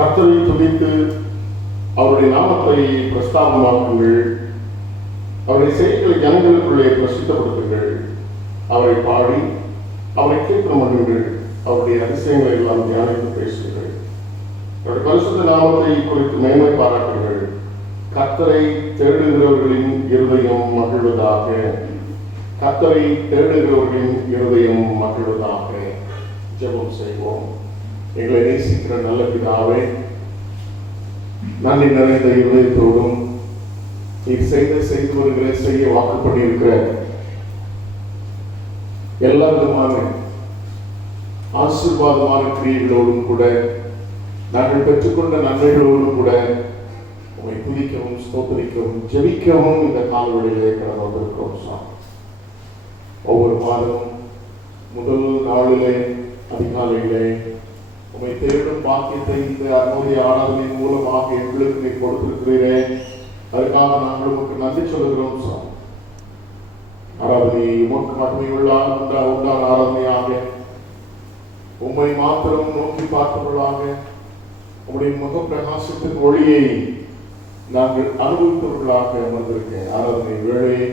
கர்த்தரை துதித்து அவருடைய நாமத்தை பிரஸ்தாபமாக்குங்கள். அவருடைய செய்திகளை ஜனங்களுக்குள்ளே பிரசித்தப்படுத்துங்கள். அவரை பாடி அவரை கீர்த்தனம் பண்ணுங்கள். அவருடைய அதிசயங்களை எல்லாம் தியானித்து பேசுங்கள். அவருடைய பரிசுத்த நாமத்தை குறித்து மேன்மை பாராட்டுங்கள். கர்த்தரை தேடுகிறவர்களின் இருதயம் மகிழ்வதாக. கர்த்தரை தேடுகிறவர்களின் இருதயம் மகிழ்வதாக. ஜெபம் செய்வோம். எங்களை நேசிக்கிற நல்ல பிதாவே, நன்றி நிறைந்த இருதயத்தோடும் நீர் செய்து வருகிற செய்ய வாக்குப்படி இருக்கிற எல்லா விதமான ஆசீர்வாதமான கிரியைகளோடும் கூட நாங்கள் பெற்றுக்கொண்ட நன்மைகளோடும் கூட உங்களை துதிக்கவும் ஸ்தோத்திரிக்கவும் ஜெபிக்கவும் இந்த காலவெளியிலே கடந்து வந்திருக்கிறோம் சார். ஒவ்வொரு மாதமும் முதல் நாளிலே அதிகாலையிலே உங்களை தேடும் பாக்கியத்தை இந்த அனுமதி ஆராதனையின் மூலமாக எங்களுக்கு நீ கொடுத்திருக்கிறீரே, அதுக்காக நாங்கள் உமக்கு நன்றி சொல்லுகிறோம் சார். ஆராதனை உமக்கு மகிமையுள்ள உண்டான ஆராதனையாக உம்மை மாத்திரம் நோக்கி பார்ப்பவர்களாக உங்களுடைய முக பிரகாசத்தின் ஒளியை நாங்கள் அனுபவிப்பவர்களாக வந்திருக்கேன். ஆராதனை வேளையை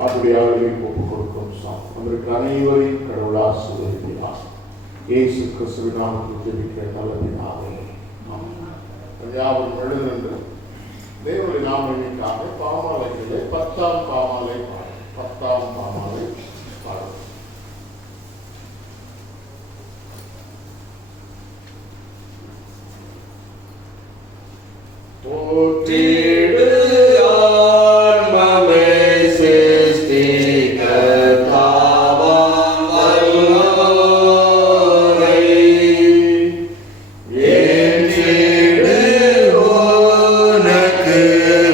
அவருடைய ஆளுநருக்கு ஒப்புக் கொடுக்கிறோம் சார். வந்திருக்கிற அனைவரையும் கடவுள் ஆசீர்வதிக்கிறார். இயேசு கிறிஸ்துவின் நாமத்தில் ஜெபிக்கிற நல்ல பிதாவே, யாவரும் எழுந்து தேவனுடைய நாமத்திற்காக பாமாலைகளே 10ஆம் பாமாலை பாடும். 10ஆம் பாமாலை பாடும். போற்றிடு ஆன்மமே சிருஷ்டிகர்த்தாவாம் வல்லோரை, ஏற்றிடு உனக்கு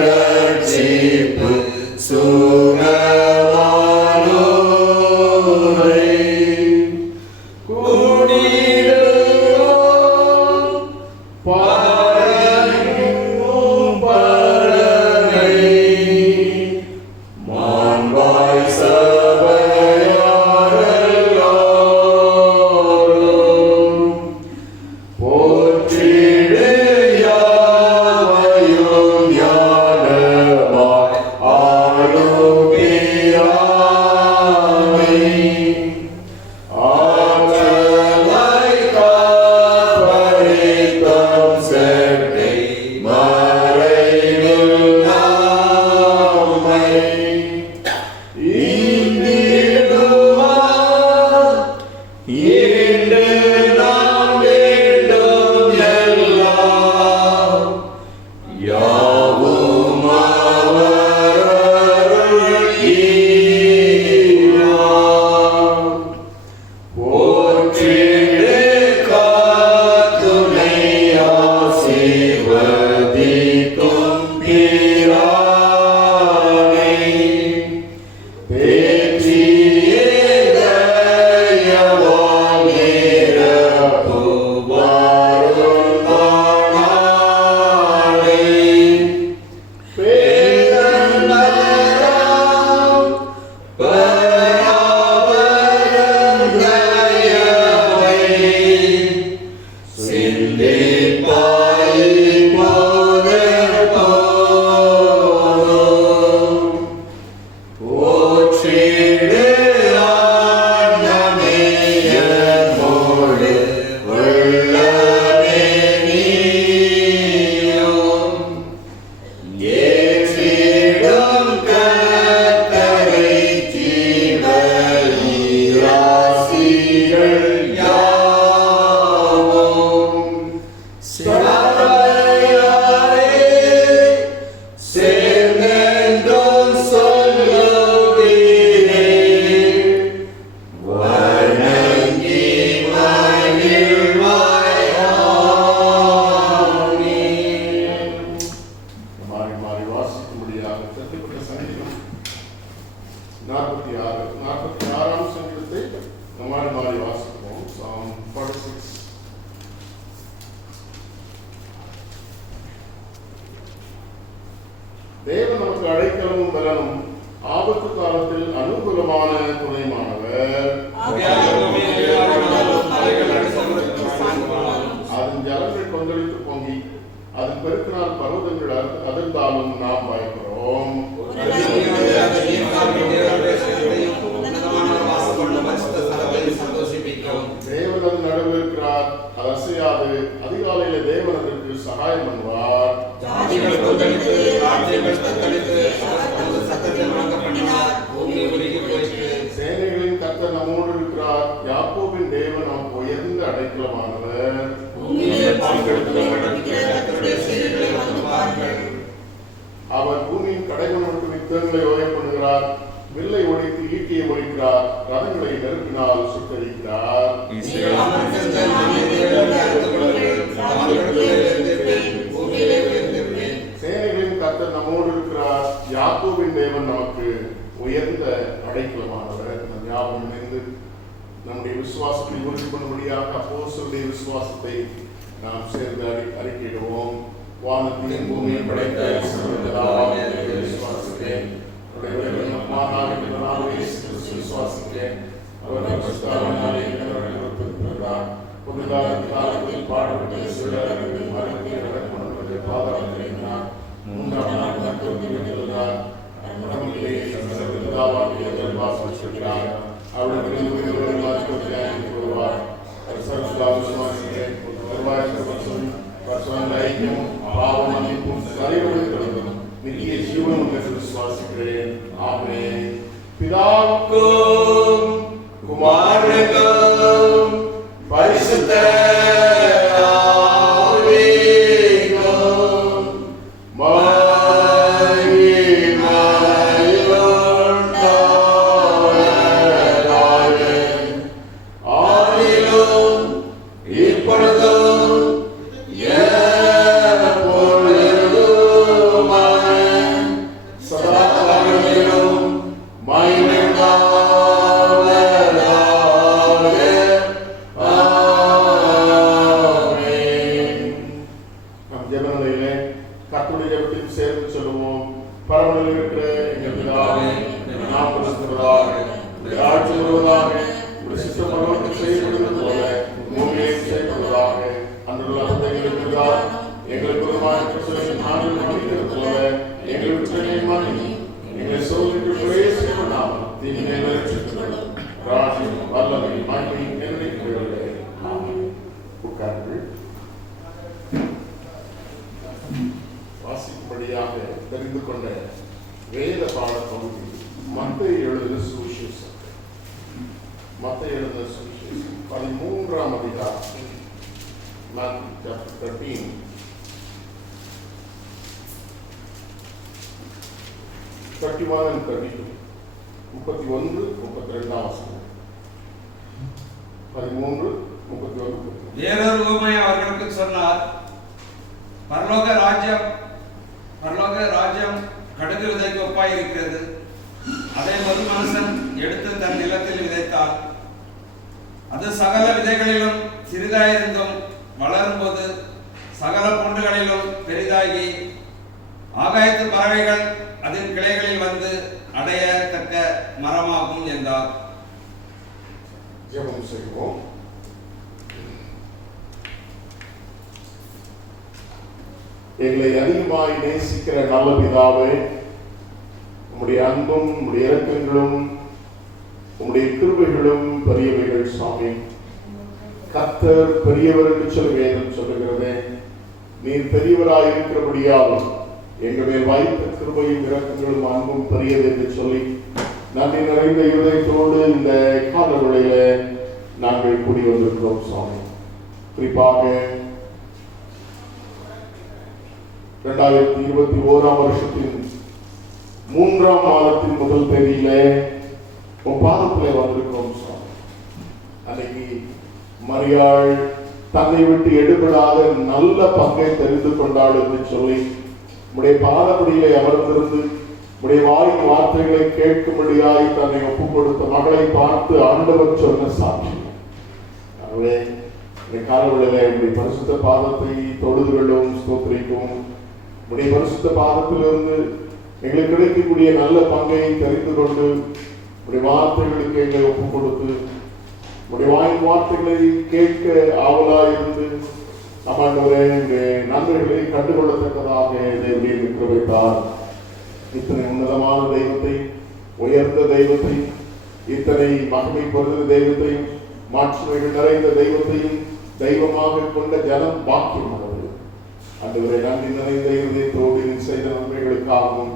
ரட்சிப்பு சுகமானோரை, கூடிடுவோம் பாடியும் பலனை மாண்பாய் சபையாரெல்லோரும் போற்றிடு யாவையும் ஞானமாய் ஆளுகிறாமை. பர்வதங்கள் அதிர்ந்தாலும் நாம் பயப்படுறோம். தேவன் அது நடுவில் இருக்கிறார், அது அசையாது. அதிகாலையில தேவன் அதற்கு சகாயம் பண்ணுவார். சேனைகளின் கர்த்தர் நம்மோடு இருக்கிறார். யாக்கோபின் தேவன் நமக்கு உயர்ந்த அடைக்கலமானவர். அவர் பூமியின் கடைமணக்கு யுத்தங்களை ஓயப்படுகிறார். வில்லை ஒழித்து ஈட்டியை ஒழிக்கிறார். ரதங்களை நெருப்பினால் சுட்டரிக்கிறார். சேனைகளின் கர்த்தர் நம்மோடு இருக்கிறார். யாக்கோபின் தேவன் நமக்கு உயர்ந்த அடைக்கலமானவர். ஞாபகம் இணைந்து நம்முடைய விசுவாசத்தை உறுதி பண்ணும்படியாக அப்போஸ்தலருடைய விசுவாசத்தை நாம் சேர்ந்து அறிக்கையிடுவோம். வானத்தையும் பூமியையும் படைத்த விசுவாசிக்கிறேன். விசுவாசிக்கிறேன். அவர் பாடுபட்டு நித்திய ஜீவன் என்று விசுவாசிக்கிறேன். ஆமென். பிதாவுக்கும் குமாரனுக்கும் பரிசுத்த ஆவிக்கும் மகிமையுண்டாவதாக ஆதியிலும் இப்பொழுதும் வாசிக்கும்படியாக தெரிந்து கொண்ட வேத பாட பகுதி மத்தேயு எழுதின சுவிசேஷம். மத்தேயு எழுதின சுவிசேஷம் 13ஆம் அதிகாரம். Matthew chapter 13. 31 and 32. 31, 32 வசனம். 13, 31. வேறொரு உவமை அவர்களுக்கு சொன்னார். பரலோக ராஜ்யம் கடுகு விதைக்கு ஒப்பாயிருக்கிறது. அதை ஒரு மனுஷன் எடுத்து தன் நிலத்தில் விதைத்தார். அது சகல விதைகளிலும் சிறிதாயிருந்தும் வளரும் போது சகல பூண்டுகளிலும் பெரிதாகி ஆகாயத்து பறவைகள் அதன் கிளைகளில் வந்து அடையத்தக்க மரமாகும் என்றார். ஜெபம் செய்வோம். எங்களை அதிகமாய் நேசிக்கிற நல்ல பிதாவே, உம்முடைய அன்பும் உம்முடைய இரக்கங்களும் உம்முடைய கிருபைகளும் பெரியவைகள் சுவாமி. கர்த்தர் பெரியவர் என்று சொல்லி வேதம் சொல்லுகிறதே. நீர் பெரியவராய் இருக்கிறபடியாலும் எங்கள் மேல் வைத்த கிருபையும் இரக்கங்களும் அன்பும் பெரியது என்று சொல்லி நன்றி நிறைந்த இதயத்தோடு இந்த காலவெளியில நாங்கள் கூடி வந்திருக்கிறோம் சுவாமி. குறிப்பாக 2021 வருஷத்தின் 3ஆம் மாதத்தின் முதல் தேதியில உன் பாதத்திலே வந்திருக்கிறோம் சுவாமி. அன்னைக்கு மரியாள் தன்னை விட்டு எடுபடாத நல்ல பங்கை தெரிந்து கொண்டாள் என்று சொல்லி உடைய பாதப்படியிலே அமர்ந்திருந்து உடைய வாயின் வார்த்தைகளை கேட்கும்படியாய் தன்னை ஒப்புக் கொடுத்த மகளை பார்த்து ஆண்டவர் சொன்ன சாட்சி. ஆகவே இந்த காலவெளியிலே உடைய பரிசுத்த பாதத்தை தொழுதுகளும் ஸ்தோத்திரிக்கும். உடைய பரிசுத்த பாதத்திலிருந்து எங்களுக்கு கிடைக்கக்கூடிய நல்ல பங்கை தெரிந்து கொண்டு உடைய வார்த்தைகளுக்கு எங்களை ஒப்புக் கொடுத்து உடைய வாயின் வார்த்தைகளை கேட்க ஆவலாயிருந்து ஆமாண்டவரே, நன்மைகளை கண்டுகொள்ளத்தக்கதாக தேவரே கிருபைத்தார். இத்தனை உன்னதமான தெய்வத்தை, உயர்ந்த தெய்வத்தை, இத்தனை மகிமை பொருந்த தெய்வத்தையும், மாட்சிமைகள் நிறைந்த தெய்வத்தையும் தெய்வமாக கொண்ட ஜனம் பாக்கியமானது. ஆண்டவரே, நன்றி நிறைந்த இருதயத்தோடு செய்த நன்மைகளுக்காகவும்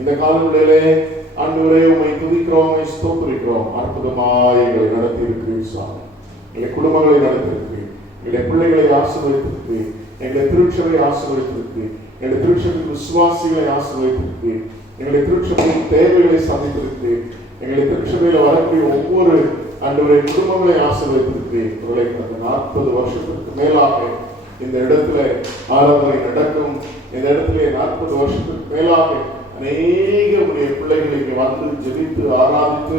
இந்த காலங்களிலே ஆண்டவரே உம்மை துதிக்கிறோம், உம்மை ஸ்தோத்திரிக்கிறோம். அற்புதமாய் எங்களை நடத்தி இருக்கிறீர் சாமி. எங்கள் குடும்பங்களை நடத்திருக்கிறீர், எங்களுடைய பிள்ளைகளை ஆசீர்வதித்திருக்கிறீர், எங்களுடைய திருச்சபையை ஆசீர்வதித்திருக்கிறீர், எங்களுடைய திருச்சபையின் விசுவாசிகளை ஆசீர்வதித்திருக்கிறீர், எங்களுடைய திருச்சபையின் தேவைகளை சந்தித்திருக்கிறீர், எங்களுடைய திருச்சபையில் வரக்கூடிய ஒவ்வொரு ஆண்டவரை குடும்பங்களை ஆசீர்வதித்திருக்கிறீர். இவர்களை கடந்த 40 வருஷத்திற்கு மேலாக இந்த இடத்துல ஆராதனை நடக்கும். இந்த இடத்துல 40 வருஷத்துக்கு மேலாக அநேக உடைய பிள்ளைகள் இங்கே வந்து ஜெபித்து ஆராதித்து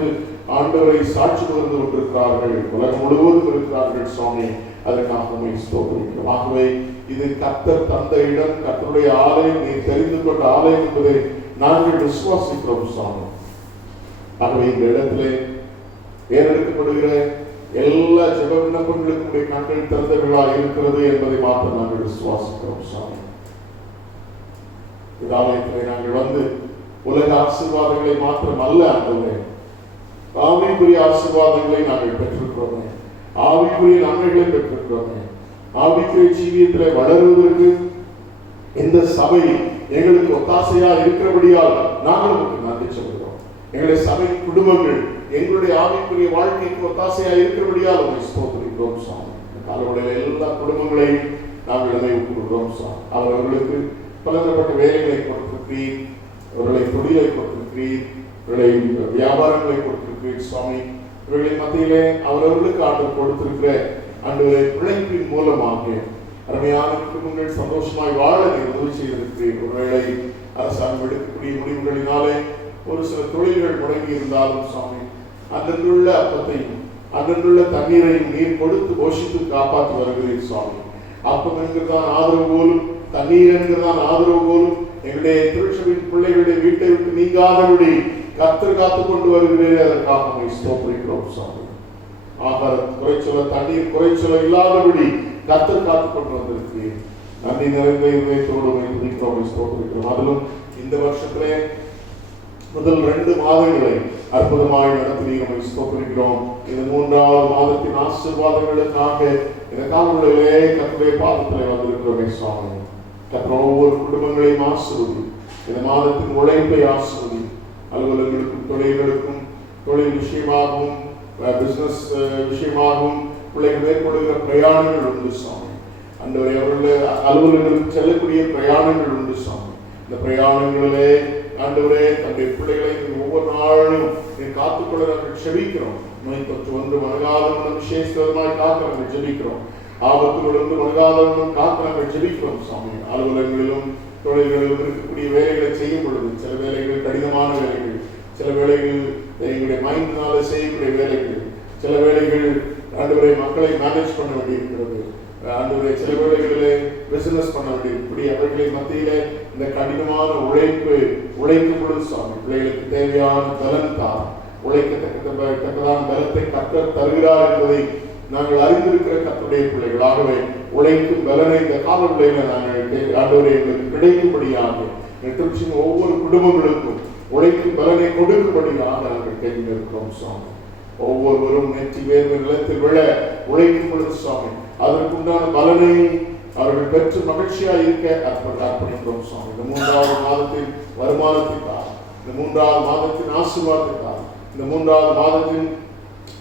ஆண்டவரை சாட்சி பகிர்ந்து கொண்டிருக்கிறார்கள். உலகம் முழுவதும் இருக்கிறார்கள் சுவாமி. அதற்காக ஸ்தோத்திரிக்கிறோம். ஆகவே இது கர்த்தர் தந்த இடம், கர்த்தருடைய ஆலயம், நீ தெரிந்து கொண்ட ஆலயம் என்பதை நாங்கள் விசுவாசிக்கிறோம் சுவாமி. ஆகவே இந்த இடத்திலே ஏறெடுக்கப்படுகிற எல்லா ஜெப விண்ணப்பங்களுக்கும் கண்கள் திறந்தவர்களாக இருக்கிறது என்பதை மாத்திரம் நாங்கள் விசுவாசிக்கிறோம் சுவாமி. இந்த ஆலயத்திலே நாங்கள் வந்து உலக ஆசீர்வாதங்களை மாத்திரம் அல்ல ஆண்டவரே, ஆவிக்குரிய ஆசீர்வாதங்களை நாங்கள் பெற்றிருக்கிறோமே, ஆவிக்குரிய நன்மைகளை பெற்றிருக்கிறோமே. ஆவிக்குரிய ஜீவியத்திலே வளருவதற்கு இந்த சபை எங்களுக்கு ஒத்தாசையா இருக்கிறபடியால் நாங்கள் உங்களுக்கு நன்றி சொல்கிறோம். எங்களுடைய சபை குடும்பங்கள் எங்களுடைய ஆவிக்குரிய வாழ்க்கைக்கு ஒத்தாசையா இருக்கிறபடியால் உங்களை ஸ்தோத்திரிக்கிறோம் சாமி. அவருடைய எல்லா குடும்பங்களையும் நாங்கள் நினைவு கூறுகிறோம் சாமி. அவர்களுக்கு பலதரப்பட்ட வேலைகளை கொடுத்திருக்கிறீர், அவர்களை தொழிலை கொடுத்திருக்கிறீர், இவர்களை வியாபாரங்களை கொடுத்திருக்கிறீர் சுவாமி. இவர்களின் மத்தியிலே அவரவர்களுக்கு ஆண்டவர் கொடுத்திருக்கிற ஆண்டவரை உழைப்பின் மூலமாக அருமையான குடும்பங்கள் சந்தோஷமாய் வாழ உதவி செய்திருக்கிறீர். ஒருவேளை அரசாங்கம் எடுக்கக்கூடிய முடிவுகளினாலே ஒரு சில தொழில்கள் முடங்கி இருந்தாலும் சுவாமி, அன்றன்றுள்ள அப்பத்தையும் அன்றன்றுள்ள தண்ணீரையும் நீர் கொடுத்து போஷித்து காப்பாற்றி வருகிறீர் சுவாமி. அப்பம் என்கிறதான் ஆதரவு போலும், தண்ணீர் என்கிறதான் ஆதரவு போலும் எங்களுடைய திருச்சபையின் பிள்ளைகளுடைய வீட்டை விட்டு நீங்காதபடி கர்த்தர் காத்துக் கொண்டு வருகிறேன். அதற்காக ஸ்தோத்திரிக்கிறோம் சுவாமி. ஆகாரம் குறைச்சொல்ல, தண்ணீர் குறைச்சொல்ல இல்லாதபடி கர்த்தர் காத்துக் கொண்டு வந்திருக்கிறேன். நன்றி நிறைந்த இதயத்தோடு ஸ்தோத்திரிக்கிறோம். அதிலும் இந்த வருஷத்திலே முதல் 2 மாதங்களை அற்புதமாக நடத்தி நம்மை ஸ்தோத்திரிக்கிறோம். இந்த 3வது மாதத்தின் ஆசீர்வாதங்களுக்காக இந்த காலங்களிலே கர்த்தருடைய பாதத்திலே வந்திருக்கிறோமே சுவாமி. கர்த்தர் ஒவ்வொரு குடும்பங்களையும் ஆசீர்வதி, இந்த மாதத்தின் உழைப்பை ஆசீர்வதி. அலுவலர்களுக்கும் தொழில்களுக்கும், தொழில் விஷயமாகவும் பிசினஸ் விஷயமாகவும் பிள்ளைகள் மேற்கொள்கிற பிரயாணங்கள் உண்டு சுவாமி. அன்றைய அவர்கள் அலுவலர்களுக்கு செல்லக்கூடிய பிரயாணங்கள் உண்டு சுவாமி. இந்த பிரயாணங்களிலே ஆண்டவரே தன்னுடைய பிள்ளைகளை ஒவ்வொரு நாளும் காத்துக்கொள்ள நாங்கள் செபிக்கிறோம். நோய் தொற்று வந்து மனகாதவனும் விசேஷமாய் காக்க நாங்கள் ஜெபிக்கிறோம். ஆபத்துகளிலிருந்து மனகாதவனும் காக்க நாங்கள் ஜெபிக்கிறோம் சுவாமி. அலுவலகங்களிலும் தொழில்களிலும் இருக்கக்கூடிய வேலைகளை செய்யும் பொழுது சில வேலைகள் கடினமான வேலைகள், சில வேலைகள் எங்களுடைய மைண்டினால செய்யக்கூடிய வேலைகள், சில வேலைகள் ஆண்டவரை மக்களை மேனேஜ் பண்ண வேண்டியிருக்கிறது, ஆண்டவரை சில வேலைகளிலே பிசினஸ் பண்ண வேண்டியிருப்படி அவர்களின் மத்தியிலே இந்த கடினமான உழைக்கும் பொழுது சுவாமி பிள்ளைகளுக்கு தேவையான பலன் தான், உழைக்கத்தக்கதான பலத்தை கர்த்தர் தருகிறார் என்பதை நாங்கள் அறிந்திருக்கிற கர்த்தருடைய பிள்ளைகளாகவே உழைக்கும் பலனை இந்த காலங்களில நாங்கள் ஆண்டவரை எங்களுக்கு கிடைக்கும்படியாக திருச்சியின் ஒவ்வொரு குடும்பங்களுக்கும் உழைக்கும் பலனை கொடுக்கும்படியாக நாங்கள் கேட்டிருக்கிறோம் சுவாமி. ஒவ்வொருவரும் நெற்றி வேர்வை நிலத்தில் விழ உழைக்கும் பொழுது சுவாமி அதற்குண்டான பலனை அவர்கள் பெற்று மகிழ்ச்சியாக இருக்க அர்ப்பணிக்கிறோம் சுவாமி. இந்த 3வது மாதத்தின் வருமானத்திற்காக, இந்த 3வது மாதத்தின் ஆசீர்வாதத்திற்காக, இந்த 3வது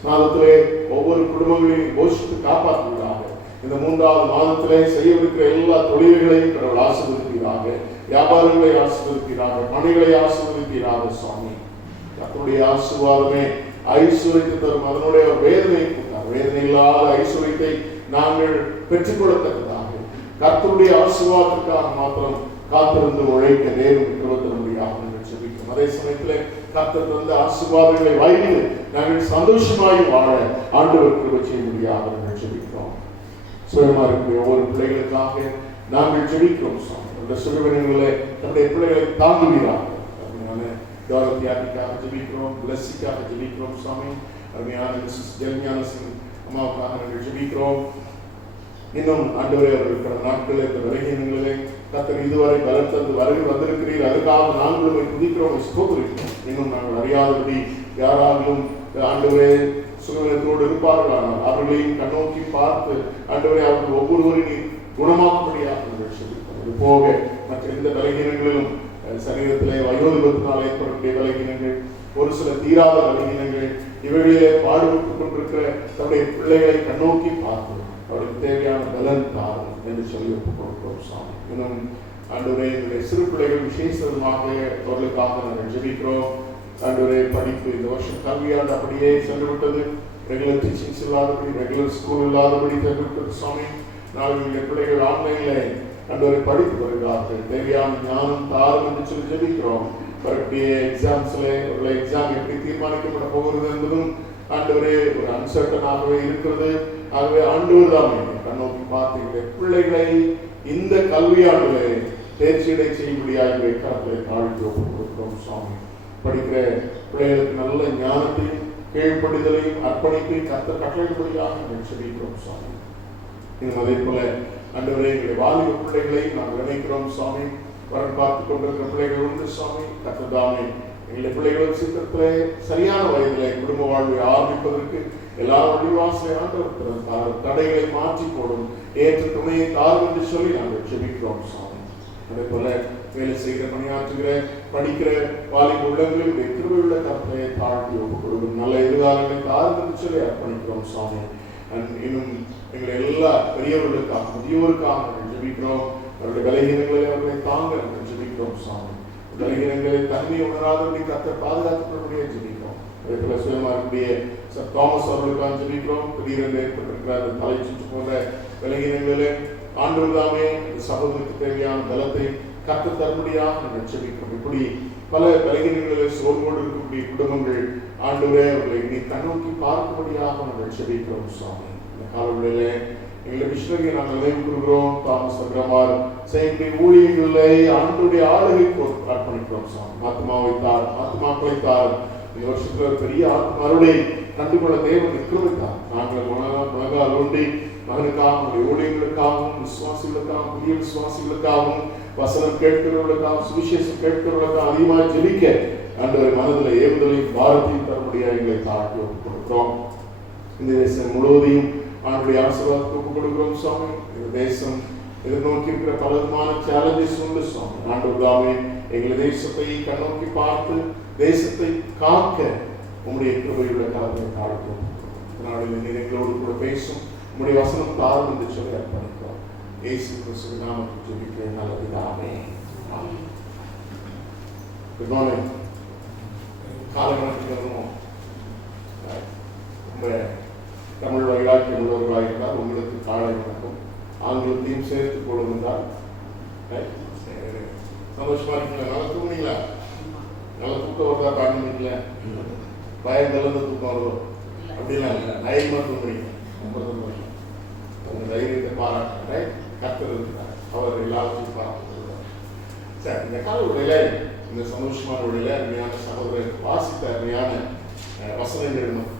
மாதத்திலே ஒவ்வொரு குடும்பங்களையும் போஷித்து காப்பாற்றுவதாக, இந்த 3வது மாதத்திலே செய்யவிருக்கிற எல்லா தொழில்களையும் கடவுள் ஆசீர்வதிக்கிறாக, வியாபாரங்களை ஆசீர்வதிக்கிறாக, பணிகளை ஆசீர்வதிக்கிறாக சுவாமி. கர்த்தருடைய ஆசீர்வாதமே ஐஸ்வர்யத்தை தரும். அதனுடைய வேதனை கொடுத்தார். வேதனை இல்லாத ஐஸ்வர்யத்தை நாங்கள் பெற்றுக்கொள்ளத்தக்கதாக கர்த்தருடைய ஆசீர்வாதத்திற்காக மாத்திரம் காத்திருந்து உழைக்க தேவன் கிருபையாக நாங்கள் ஜெபிக்கிறோம். அதே சமயத்தில் கர்த்தர் தந்த ஆசீர்வாதங்களை வைத்து நாங்கள் சந்தோஷமாய் வாழ ஆண்டவர் கிருபை செய்யும்படியாக நாங்கள் ஜெபிக்கிறோம். சுயமா இருக்கிற ஒவ்வொரு பிள்ளைகளுக்காக நாங்கள் ஜெபிக்கிறோம் சுவாமி. அந்த சுகவீனங்களை தன்னுடைய பிள்ளைகளை தாங்குகிறார்கள். தியாகிக்காக ஜெபிக்கிறோம், பிளஸிக்காக ஜெபிக்கிறோம் சுவாமி. அருமையான ஜெயஞான சிங் அம்மாவுக்காக நாங்கள் ஜெபிக்கிறோம். இன்னும் ஆண்டவரே அவர்கள் நாட்களில் இந்த விலகினங்களே கர்த்தர் இதுவரை பலத்தந்து வருகை வந்திருக்கிறீர், அதுக்காக நாங்களும் துதிக்கிறோம், ஸ்தோத்திரிக்கிறோம். இன்னும் நாங்கள் அறியாதபடி யாராலும் ஆண்டவரே சுகவீனத்தோடு இருப்பார்களானால் அவர்களையும் கண்ணோக்கி பார்த்து ஆண்டவரே அவர்கள் ஒவ்வொருவரையும் குணமாக்கும்படியாக இது போக மற்ற எந்த பலகீனங்களிலும் சரீரத்திலே வயோதிபத்தினால் ஏற்படக்கூடிய பலகீனங்கள், ஒரு சில தீராத பலகீனங்கள், இவைகளிலே பாடுபட்டுக் கொண்டிருக்கிற தன்னுடைய பிள்ளைகளை கண்ணோக்கி பார்த்து அவருக்கு தேவையான பலன் தாரும் என்று சொல்லி ஒப்புக் கொடுக்கிறோம் சாமி. இன்னும் ஆண்டவரே என்னுடைய சிறு பிள்ளைகள் விசேஷமாக அவர்களுக்காக நாங்கள் ஜெபிக்கிறோம். ஆண்டவரே படிப்பு இந்த வருஷம் கல்வியாண்டு அப்படியே சென்று விட்டது, ரெகுலர் டீச்சிங்ஸ் இல்லாதபடி, ரெகுலர் ஸ்கூல் இல்லாதபடி சென்று விட்டது சாமி. நாங்கள் பிள்ளைகள் ஆன்லைன்ல ஆண்டவரை படித்து வருகிறார்கள், தேவையான ஞானம் தாரும் என்று சொல்லி ஜெபிக்கிறோம். வரக்கூடிய எக்ஸாம்ஸ்ல உள்ள எக்ஸாம் எப்படி தீர்மானிக்கப்பட போகிறது என்பதும் ஆண்டவரே ஒரு அன்சர்டனாகவே இருக்கிறது. ஆகவே ஆண்டவர் தாமே கண்ணோக்கி பார்த்து பிள்ளைகளை இந்த கல்வியாண்டிலே தேர்ச்சியடை செய்யும்படியாக வைக்காத தாழ்த்தி ஒப்புக் கொடுக்கிறோம் சுவாமி. படிக்கிற பிள்ளைகளுக்கு நல்ல ஞானத்தையும் கீழ்ப்படிதலையும் அர்ப்பணிப்பையும் கர்த்தர் கட்டளையிடும்படியாக செபிக்கிறோம் சுவாமி. இன்னும் அதே போல ஆண்டவரே எங்களுடைய வாலிப பிள்ளைகளை நாங்கள் நினைக்கிறோம் சுவாமி. வரன் பார்த்து கொண்டிருக்கிற பிள்ளைகள் உண்டு சுவாமி. கர்த்தர் தாமே எங்களுடைய பிள்ளைகள் சித்திரத்திலே சரியான வயதிலே குடும்ப வாழ்வை ஆரம்பிப்பதற்கு எல்லா வழிவாசலை ஆண்டவர் தடைகளை மாற்றி போடும் ஏற்ற துணையை தாரும் என்று சொல்லி நாங்கள் செபிக்கிறோம் சுவாமி. அதே போல வேலை செய்கிற பணியாற்றுகிற படிக்கிற வாலிப உள்ளங்களில் கிருபையுள்ள கர்த்தரை தாழ்த்தி ஒப்புக் கொடுக்கும் நல்ல எதிர்காலங்களை தாரும் என்று சொல்லி அர்ப்பணிக்கிறோம் சுவாமி. இன்னும் எங்களை எல்லா பெரியவர்களுக்காக முதியோருக்காக நாங்கள் ஜெபிக்கிறோம். அவருடைய பலகீனங்களை அவர்களை தாங்க நாங்கள் ஜெபிக்கிறோம் சுவாமி. பலகீனங்களை தன்மை உணராதபடி கர்த்தர் பாதுகாத்துக்கூடிய ஜெபிக்கிறோம். அதே போல சுயமா இருக்கக்கூடிய தாமஸ் அவர்களுக்காக ஜெபிக்கிறோம். திடீரென்று ஏற்பட்டிருக்கிற அந்த தலை சுற்று போன்ற பலகீனங்களை ஆண்டவர் தாமே சகோதரத்துக்கு தேவையான பலத்தை கர்த்தர் தரும்படியாக நாங்கள் ஜெபிக்கிறோம். இப்படி பல பலகீனங்களை சோர்வோடு இருக்கக்கூடிய குடும்பங்கள் ஆண்டவரே அவர்களை நீ கண்ணோக்கி பார்க்கும்படியாக நாங்கள் ஜெபிக்கிறோம் சுவாமி. இந்த காலங்களிலே எங்களை மிஷனரியை நாங்கள் நினைவு கூறுகிறோம். தாமஸ் அக்ரமார் செய்யக்கூடிய ஊழியர்களை ஆண்டுடைய ஆளுகைக்கு அர்ப்பணிக்கிறோம் சுவாமி. ஆத்மாவை தார், ஆத்மாக்களை தார். இந்த வருஷத்துல ஒரு பெரிய ஆத்மாருடைய கண்டுகொள்ள தேவன் கிருபைத்தார். நாங்கள் உலகால் ஒன்றி மகனுக்காகவும் ஊழியர்களுக்காகவும் விசுவாசிகளுக்காகவும் புதிய விசுவாசிகளுக்காகவும் வசனம் கேட்கிறவர்களுக்காகவும் சுவிசேஷம் கேட்கிறவர்களுக்காக அதிகமாக ஜெபிக்க ஆண்டவர் மனதில் ஏவுதலையும் பாரத்தையும் தரக்கூடிய எங்களை தாழ்த்தி ஒப்புக் கொடுக்கிறோம். இந்த தேசம் முழுவதையும் ஆண்டுடைய ஆசீர்வாதத்தை ஒப்புக் கொடுக்கிறோம் சுவாமி. இந்த தேசம் எதிர்நோக்கி இருக்கிற பல விதமான சேலஞ்சஸ் உண்டு சுவாமி. ஆண்டவர் தாமே எங்கள் தேசத்தை கண்ணோக்கி பார்த்து தேசத்தை காக்க உங்களுடைய கிருபையுள்ள கலத்தை தாழ்த்தும். நாளில் நீர் எங்களோடு கூட பேசும் உங்களுடைய வசனம் தாரும் என்று சொல்லி அர்ப்பணிக்கிறோம். இயேசு கிறிஸ்துவின் நாமத்தில் ஜெபிக்கிறேன் நல்ல பிதாவே. Good morning. காலகணத்துக்கு வருவோம். ரொம்ப தமிழ் வைராக்கியம் உள்ளவர்களாக இருந்தால் உங்களுக்கு காலை வணக்கம், ஆங்கிலத்தையும் சேர்த்துக் கொள்ளுங்கள். சந்தோஷமா இருக்கீங்களா? நல்லா தூங்குனீங்களா? நல்லா தூக்கம் வருதா? காரணம் பயம் கலந்து தூக்கம் வருதோ? அப்படிலாம் இல்லை, தைரியமா தூங்குறீங்க. உங்க தைரியத்தை பாராட்டுற கர்த்தர் இருக்கிறார், அவர் எல்லாத்தையும் பார்த்துக்கிறார். சரி, இந்த கால உடையில இந்த சந்தோஷமான உடையில அருமையான சகோதரர் வாசித்த அருமையான வசனங்கள் நமக்கு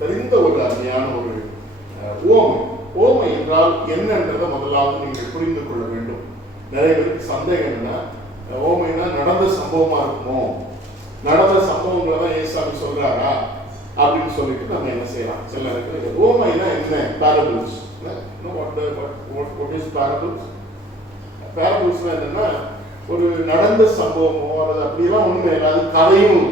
தெரிந்த ஒரு அருமையான ஒரு ஓமை. ஓமை என்றால் என்னன்றதை முதலாவது நீங்கள் புரிந்து கொள்ள வேண்டும். நிறைய பேருக்கு சந்தேகம் என்னன்னா, ஓமைனா நடந்த சம்பவமா இருக்குமோ, நடந்த சம்பவங்களை தான் ஏசாமி சொல்றாரா அப்படின்னு சொல்லிட்டு நம்ம என்ன செய்யலாம். சில நேரத்தில் ஓமைனா என்ன? பேரபிள்ஸ். பேரபிள்ஸ்னா என்னன்னா, ஒரு நடந்த சம்பவமோ அல்லது அப்படியெல்லாம் ஒண்ணுமே இல்லை, அது கதையும்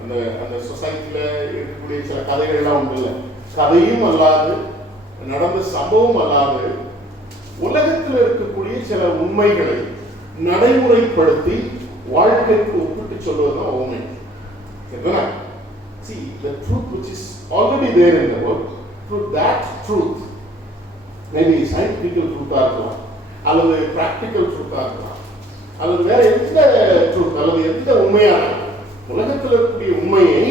அந்த அந்த சொசைட்டில இருக்கக்கூடிய சில கதைகள்லாம் உண்டு இல்லை, கதையும் அல்லாது நடந்த சம்பவம் அல்லாது உலகத்தில் இருக்கக்கூடிய சில உண்மைகளை நடைமுறைப்படுத்தி வாழ்க்கைக்கு ஒப்பிட்டு சொல்வதுதான் ஓமை. See, the truth which is already there in the world, through that truth, maybe scientific truth இருக்கலாம், அல்லது practical truth இருக்கலாம், அல்லது வேற எந்த truth அல்லது எந்த உண்மையான உலகத்தில் இருக்கக்கூடிய உண்மையை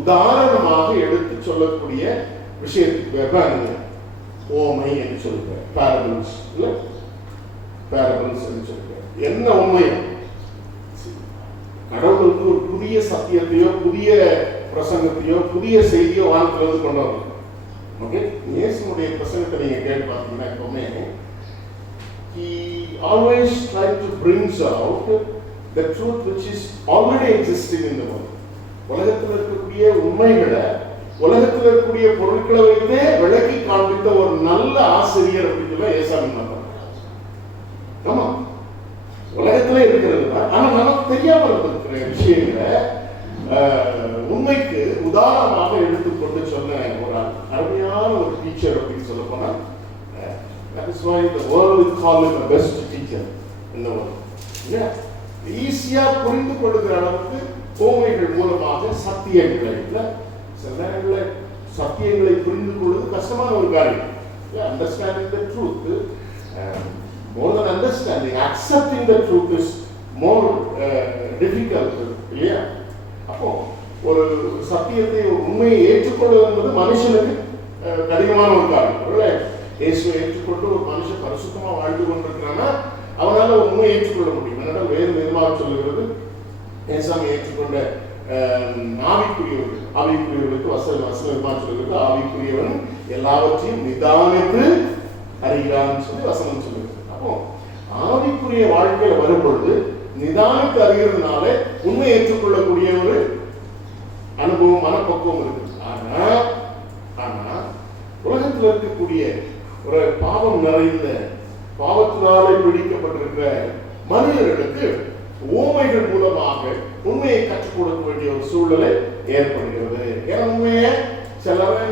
உதாரணமாக எடுத்து சொல்லக்கூடிய விஷயத்துக்கு பேர் தான் ஓமை என்று சொல்லுவார். parables இல்ல, parables என்று சொல்லுவார். என்ன உண்மை? கடவுளுக்கு ஒரு புதிய சத்தியத்தையோ புதிய பிரசங்கத்தையோ புதிய செய்தியோ வானத்திலிருந்து கொண்டு வரணும். ஓகே, இயேசுடைய பிரசங்கத்தை நீங்க கேட்டு பார்த்தீங்கன்னா எப்பவுமே he always tried to brings out the truth which is already existing in the world. உலகத்தில் இருக்கக்கூடிய உண்மைகளை, உலகத்தில் இருக்கக்கூடிய பொருட்களை வைத்தே விளக்கி காண்பித்த ஒரு நல்ல ஆசிரியர் அப்படின்னு சொல்ல ஏசாமி நம்பர். ஆமா, உலகத்திலே இருக்கிறது தான், ஆனா நமக்கு தெரியாமல் இருக்கிற விஷயங்களை உண்மைக்கு உதாரணமாக எடுத்துக்கொண்டு சொன்ன ஒரு அருமையான ஒரு டீச்சர் அப்படின்னு சொல்ல போனா, that is why the world will call him the best teacher in the world. Yeah, ஈஸியா புரிந்து கொள்ளுகிற அளவுக்கு உவமைகள் மூலமாக சத்தியங்களை, சில நேரங்களில் சத்தியங்களை புரிந்து கொள்வது கஷ்டமான ஒரு காரியம். Understanding the truth, more than understanding, accepting the truth is more difficult. இல்லையா? அப்போ ஒரு சத்தியத்தை, ஒரு உண்மையை ஏற்றுக்கொள்வது என்பது மனுஷனுக்கு கடினமான ஒரு காரியம். இயேசுவை ஏற்றுக்கொண்டு ஒரு மனுஷன் பரிசுத்தமா வாழ்ந்து கொண்டிருக்கிறான்னா அவனால உண்மையை ஏற்றுக்கொள்ள முடியும். என்னடா வேறு விதமாக சொல்லுகிறது, ஏசாமி ஏற்றுக்கொண்ட ஆவிக்குரியவர்களுக்கு வசனமாக சொல்லுகிறது, ஆவிக்குரியவன் எல்லாவற்றையும் நிதானித்து அறிகிறான்னு சொல்லி வசனம் சொல்லுகிறது. அப்போ ஆவிக்குரிய வாழ்க்கையில வரும்பொழுது நிதானித்து அறிகிறதுனால உண்மை ஏற்றுக்கொள்ளக்கூடிய ஒரு அனுபவம், மனப்பக்குவம் இருக்கு. ஆனா உலகத்தில் இருக்கக்கூடிய ஒரு பாவம் நிறைந்த, பாவத்தினாலே பிடிக்கப்பட்டிருக்கிற மனிதர்களுக்கு உவமைகள் மூலமாக உண்மையை கற்றுக் கொடுக்க வேண்டிய ஒரு சூழ்நிலை ஏற்படுகிறது. ஏன்னா உண்மையை சிலரை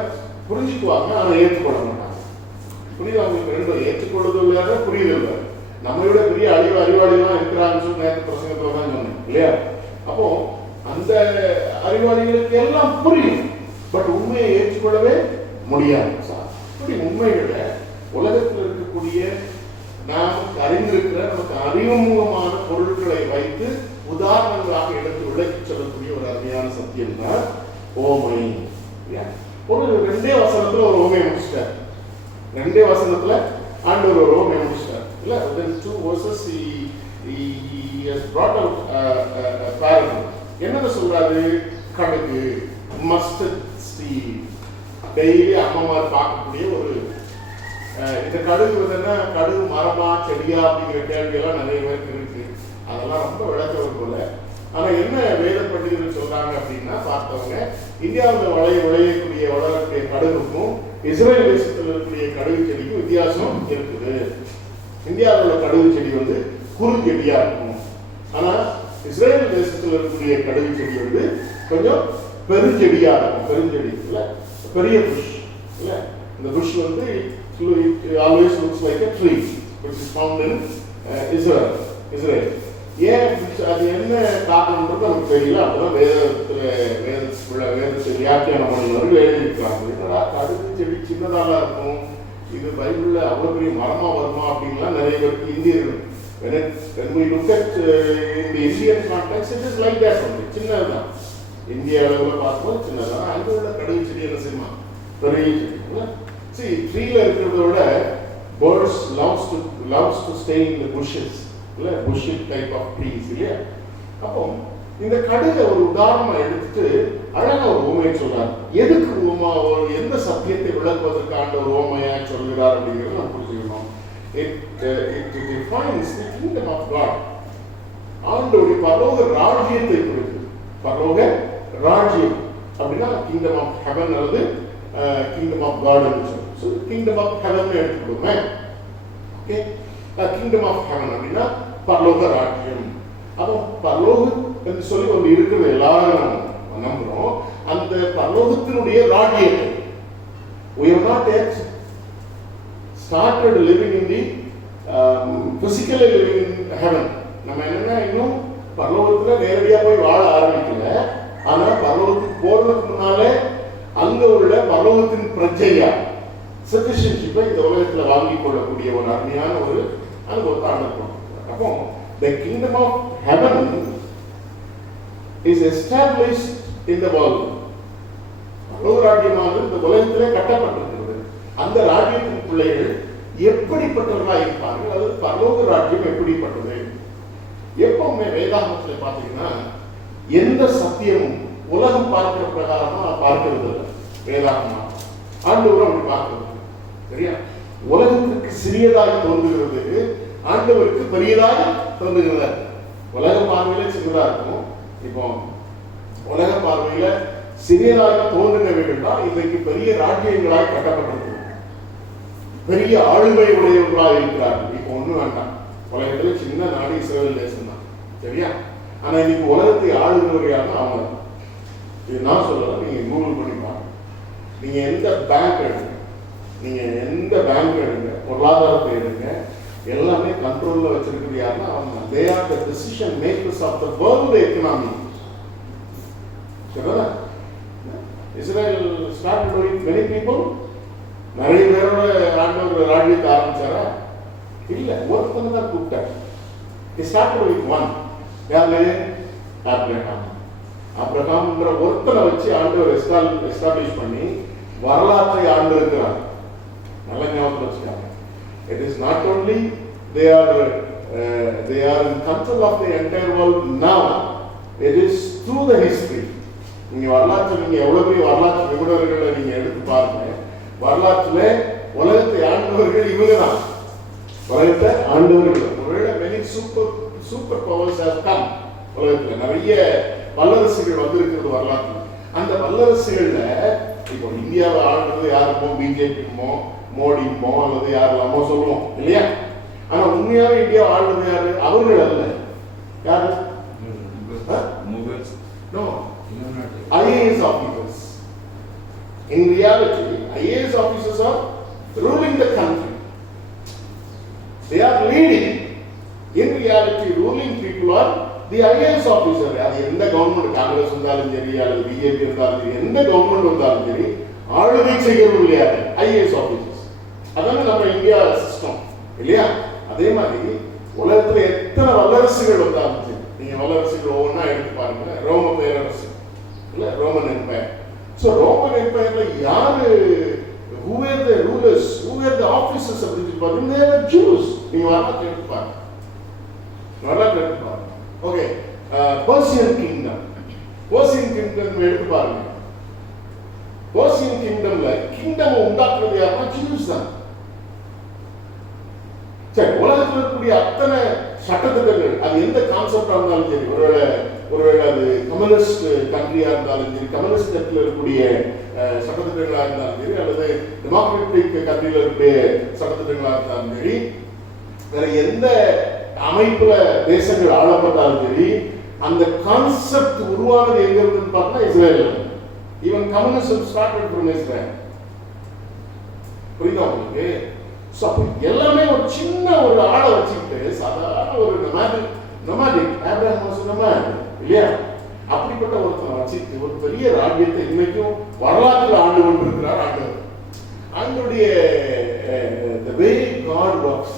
புரிஞ்சுக்குவாங்க, ஆனா ஏற்றுக்கொள்ள மாட்டாங்க. புரியுது? அவங்களுக்கு ரெண்டும் ஏற்றுக்கொள்வது இல்லையா, புரியுது இல்லை. நம்மளை விட பெரிய அறிவாளிகளாம் இருக்கிறாங்கன்னு சொல்லி நேற்று பிரசங்கத்துல தான் சொன்னேன் இல்லையா? அப்போ அந்த அறிவாளிகளுக்கு எல்லாம் புரியும், பட் உண்மையை ஏற்றுக்கொள்ளவே முடியாது. இப்படி உண்மைகளை உலகத்தில் இருக்கக்கூடிய நமக்கு அறிந்திருக்கிற, நமக்கு அறிமுகமான பொருட்களை வைத்து உதாரணங்களாக எடுத்து விளக்கி சொல்லக்கூடிய ஒரு அருமையான சத்தியம் தான் ஓமை. ஒரு 2 வசனத்துல ஒரு ஓமையை முடிச்சிட்டார். 2 வசனத்துல ஆண்டவர் ஒரு ஓமையை முடிச்சிட்டார். இல்ல, within 2 verses he has brought out a parable. என்னன்னு சொல்றாரு? கடுகு, மஸ்டர்ட் சீட். டெய்லி அம்மாமார் பார்க்கக்கூடிய ஒரு இந்த கடுகு என்ன, கடுகு மரமா செடியா அப்படிங்கிற கேள்வியெல்லாம் நிறைய பேருக்கு இருக்கு. அதெல்லாம் ரொம்ப விளக்கம் போல. ஆனா என்ன வேத பண்டிதர்கள் சொல்றாங்க அப்படின்னா, பார்த்தவங்க இந்தியாவில் வளரக்கூடிய கடுகுக்கும் இஸ்ரேல் தேசத்தில் இருக்கக்கூடிய கடுகு செடிக்கும் வித்தியாசம் இருக்குது. இந்தியாவில் உள்ள கடுகு செடி வந்து குறுஞ்செடியா இருக்கும், ஆனா இஸ்ரேல் தேசத்தில் இருக்கக்கூடிய கடுகு செடி வந்து கொஞ்சம் பெருஞ்செடியா இருக்கும். பெருஞ்செடி இல்ல, பெரிய புஷ் இல்ல. இந்த புஷ் வந்து always looks like a tree which is found in Israel. ஏன் அது என்ன காரணம்ன்றது நமக்கு தெரியல. அப்பதான் வேதத்தை வியாக்கியானம் பண்ணினவர்கள் எழுதியிருக்காங்க. கடுகு செடி சின்னதாக இருக்கும், இது பைபிள்ல அவ்வளவு பெரிய மரமா வருமா அப்படின்லாம் நிறைய பேருக்கு இந்தியர்கள். when we look at in the Indian context, it is like that only. சின்னதுதான், இந்திய அளவில் பார்க்கும்போது சின்னதான். அங்கே உள்ள கடுகு செடி என்ன செய்யுமா, பெரிய செடி. See, ட்ரீல இருக்கிறத விட birds loves to stay in the bushes, இல்ல, bushy type of trees இல்லையா? அப்போ இந்த கடுகை ஒரு உதாரணமா எடுத்துட்டு அழகா ஒரு உவமையை சொல்றார். எதுக்கு உவமா, எந்த சத்தியத்தை விளக்குவதற்கான ஒரு உவமையா சொல்கிறார் அப்படிங்கிறது நம்ம புரிஞ்சுக்கணும். It defines the kingdom of God. ஆண்டவருடைய பரலோக ராஜ்யத்தை குறித்து. பரலோக ராஜ்யம் அப்படின்னா கிங்டம் ஆஃப் ஹெவன் அல்லது கிங்டம் ஆஃப் காட் என்று சொல்லுவோம். ஸோ கிங்டம் ஆஃப் ஹெவன் எடுத்துக்கொள்ளுமே. ஓகே, கிங்டம் ஆஃப் ஹெவன் அப்படின்னா பரலோக ராஜ்யம். அப்போ பரலோகம் என்று சொல்லி ஒன்று இருக்கிறது, எல்லாரும் நம்புறோம். அந்த பரலோகத்தினுடைய ராஜ்யத்தை we have not yet started living in the physically living in heaven. நம்ம என்னன்னா இன்னும் பரலோகத்துல நேரடியா போய் வாழ ஆரம்பிக்கல. ஆனா பரலோகத்துக்கு போறதுக்கு முன்னாலே அங்க உள்ள பரலோகத்தின் பிரஜையா சிட்டிசன்ஷிப்பை இந்த உலகத்துல வாங்கிக் கொள்ளக்கூடிய ஒரு அருமையான ஒரு அனுபவத்தை அனுப்புறோம். அப்போ the kingdom of heaven is established in the world. பரலோக ராஜ்யமானது இந்த உலகத்திலே கட்டப்பட்டிருக்கிறது. அந்த ராஜ்யத்தின் பிள்ளைகள் எப்படிப்பட்டவர்களாக இருப்பார்கள், அல்லது பரலோக ராஜ்யம் எப்படிப்பட்டது? எப்பவுமே வேதாகமத்தில் பார்த்தீங்கன்னா எந்த சத்தியமும் உலகம் பார்க்கிற பிரகாரமா பார்க்கிறது இல்லை. வேதாகமா ஆண்டவர் அப்படி பார்க்கிறது. சரியா? உலகத்திற்கு சிறியதாய் தோன்றுகிறது, ஆண்டவருக்கு பெரியதாய் தோன்றுகிறது. உலக பார்வையில சின்னதா இருக்கும். இப்போ உலக பார்வையில சிறியதாக தோன்றினவைகள் தான் இன்றைக்கு பெரிய ராஜ்யங்களாய் கட்டப்பட்டிருக்கு, பெரிய ஆளுமை உடையவர்களாக இருக்கிறார்கள். இப்போ ஒண்ணும் வேண்டாம், உலகத்துல சின்ன நாடு இஸ்ரேல் தேசம் தான். சரியா? ஆனா இன்னைக்கு உலகத்தை ஆளுகிறவரையாக அவங்க. இது நான் சொல்லலாம், நீங்க கூகுள் பண்ணி பாருங்க. நீங்க எந்த பேங்க் எடுங்க, நீங்க எந்த பேங்க் எடுங்க, பொருளாதாரத்தை எடுங்க, எல்லாமே கண்ட்ரோல்ல வச்சிருக்கிறது யாருன்னா அவங்க. They are the decision makers of the world economy. சரியா? Israel started with many people. நிறைய பேரோட ஆண்டவர் ராஜ்யத்தை ஆரம்பிச்சாரா? இல்ல, ஒருத்தனை தான் கூப்பிட்டார். He started with one. யாரு? ஆபிரகாம். ஆபிரகாம்ன்ற ஒருத்தனை வச்சு ஆண்டவர் எஸ்டாப்ளிஷ் பண்ணி வரலாற்றை ஆண்டு இருக்கிறார். நல்ல ஞாபகம் வச்சுக்காங்க. It is not only they are in control of the entire world now. It is through the history. நீங்க வரலாற்று, நீங்க எவ்வளவு பெரிய வரலாற்று நிபுணர்களை நீங்க எடுத்து பாருங்க. வரலாற்றுல உலகத்தை ஆண்டவர்கள் இவங்க தான். உலகத்தை ஆண்டவர்கள். ஒருவேளை many super powers have come. உலகத்துல நிறைய வல்லரசுகள் வந்திருக்கிறது வரலாற்று. அந்த வல்லரசுகள்ல இப்போ இந்தியாவை ஆளுறது யாருமோ, பிஜேபிமோ, மோடிமோ அல்லது யாரெல்லாமோ சொல்லுவோம் இல்லையா? ஆனா உண்மையாவே இந்தியா ஆளுறது யாரு? அவர்கள் அல்ல. யாரு? No. IAS officers. In reality, IAS officers are ruling the country. They are leading. In reality, ruling people are the IAS officer. அது எந்த கவர்மெண்ட், காங்கிரஸ் வந்தாலும் சரி அல்லது பிஜேபி இருந்தாலும் சரி, எந்த கவர்மெண்ட் வந்தாலும் சரி, ஆளுகை செய்கிறது இல்லையா? IAS officers. அதான நம்ம இந்தியா சிஸ்டம் இல்லையா? அதே மாதிரி உலகத்துல எத்தனை வல்லரசுகள் வந்தாலும் சரி, நீங்க வல்லரசுகள் ஒவ்வொன்றா எடுத்து பாருங்க. ரோம பேரரசு இல்ல, ரோமன் எம்பையர். சோ ரோமன் எம்பையர்ல யாரு, who were the rulers, who were the officers அப்படின்னு பாத்தீங்கன்னா they were Jews. நீங்க வரலாற்றை எடுத்து பாருங்க, வரலாற்றை எடுத்து பாருங்க. Okay, Persian kingdom, Persian kingdom எடுத்து பாருங்க. பர்சியன் கிங்டம்ல கிங்டம் உண்டாக்குறது யாருன்னா ஜூஸ் தான். சரி, உலகத்தில் இருக்கக்கூடிய அத்தனை சட்டத்திட்டங்கள், அது எந்த கான்செப்டா இருந்தாலும் சரி, ஒருவேளை அது கம்யூனிஸ்ட் கண்ட்ரியா இருந்தாலும் சரி, கம்யூனிஸ்ட் கண்ட்ரியில் இருக்கக்கூடிய சட்டத்திட்டங்களா இருந்தாலும் சரி, அல்லது டெமோக்ராட்டிக் கண்ட்ரியில் இருக்கக்கூடிய சட்டத்திட்டங்களா இருந்தாலும் சரி, வேற எந்த அமைப்புல தேசங்கள் ஆளப்பட்டாலும் சரி, அந்த கான்செப்ட் உருவானது எங்க இருக்குன்னு பார்த்தா Israel. Even communism started from Israel. புரியுதா உங்களுக்கு? எல்லாமே ஒரு சின்ன ஒரு ஆளை வச்சுக்கிட்டு, சாதாரண ஒரு நொமாடிக் ஆபிரகாம் வாஸ் நொமாடிக் இல்லையா? அப்படிப்பட்ட ஒருத்தனை வச்சுக்கிட்டு ஒரு பெரிய ராஜ்யத்தை இன்னைக்கும் வரலாற்றில் ஆண்டு கொண்டிருக்கிறார் ஆண்டவர். ஆண்டவருடைய the way God works,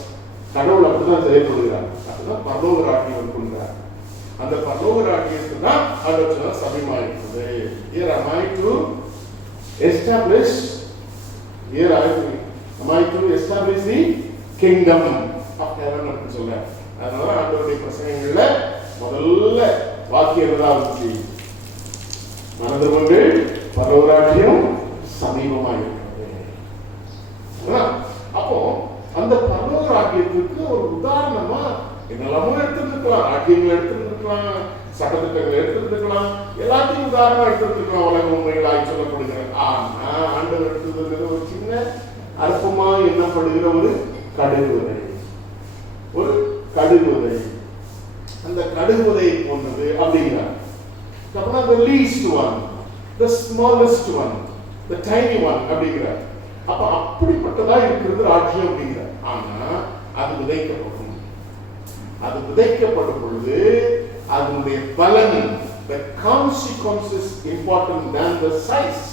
கடவுள் அப்படிதான் செயல்படுகிறார். அதுதான் பரலோக ராஜ்யம் கொள்கிறார். அந்த பரலோக ராஜ்யத்தை தான் ஆலோசனை சபைமாயிருக்கிறது. Here am I to establish, here am I to establish the kingdom of heaven அப்படின்னு சொல்றார். அதனால ஆண்டவருடைய பிரசங்கங்கள்ல முதல்ல வாக்கியம் தான் இருந்துச்சு, மனதிரும்புங்கள், பரலோக ராஜ்யம் சமீபமாயிருக்கிறது. அப்போ அந்த பரலோக ராஜ்யத்துக்கு ஒரு உதாரணமா என்னெல்லாமோ எடுத்துருக்கலாம், ராஜ்யங்கள் எடுத்துருக்கலாம், சட்டத்திட்டங்கள் எடுத்துருக்கலாம், எல்லாத்தையும் உதாரணமா எடுத்துருக்கலாம். உலக உண்மைகளாய் சொல்லப்படுகிறது. ஆனா ஆண்டவர் எடுத்தது ஒரு சின்ன அற்பமா எண்ணப்படுகிற ஒரு கடுகுவதை, ஒரு கடுகுவதை, அந்த கடுகுவதை போன்றது அப்படிங்கிறார். அப்படின்னா the least one, the smallest one, the tiny one அப்படிங்கிறார். அப்ப அப்படிப்பட்டதா இருக்கிறது ராஜ்யம் அப்படிங்கிறார். ஆனா அது விதைக்கப்படும். அது விதைக்கப்படும் பொழுது அதனுடைய பலன், the consequence is important than the size.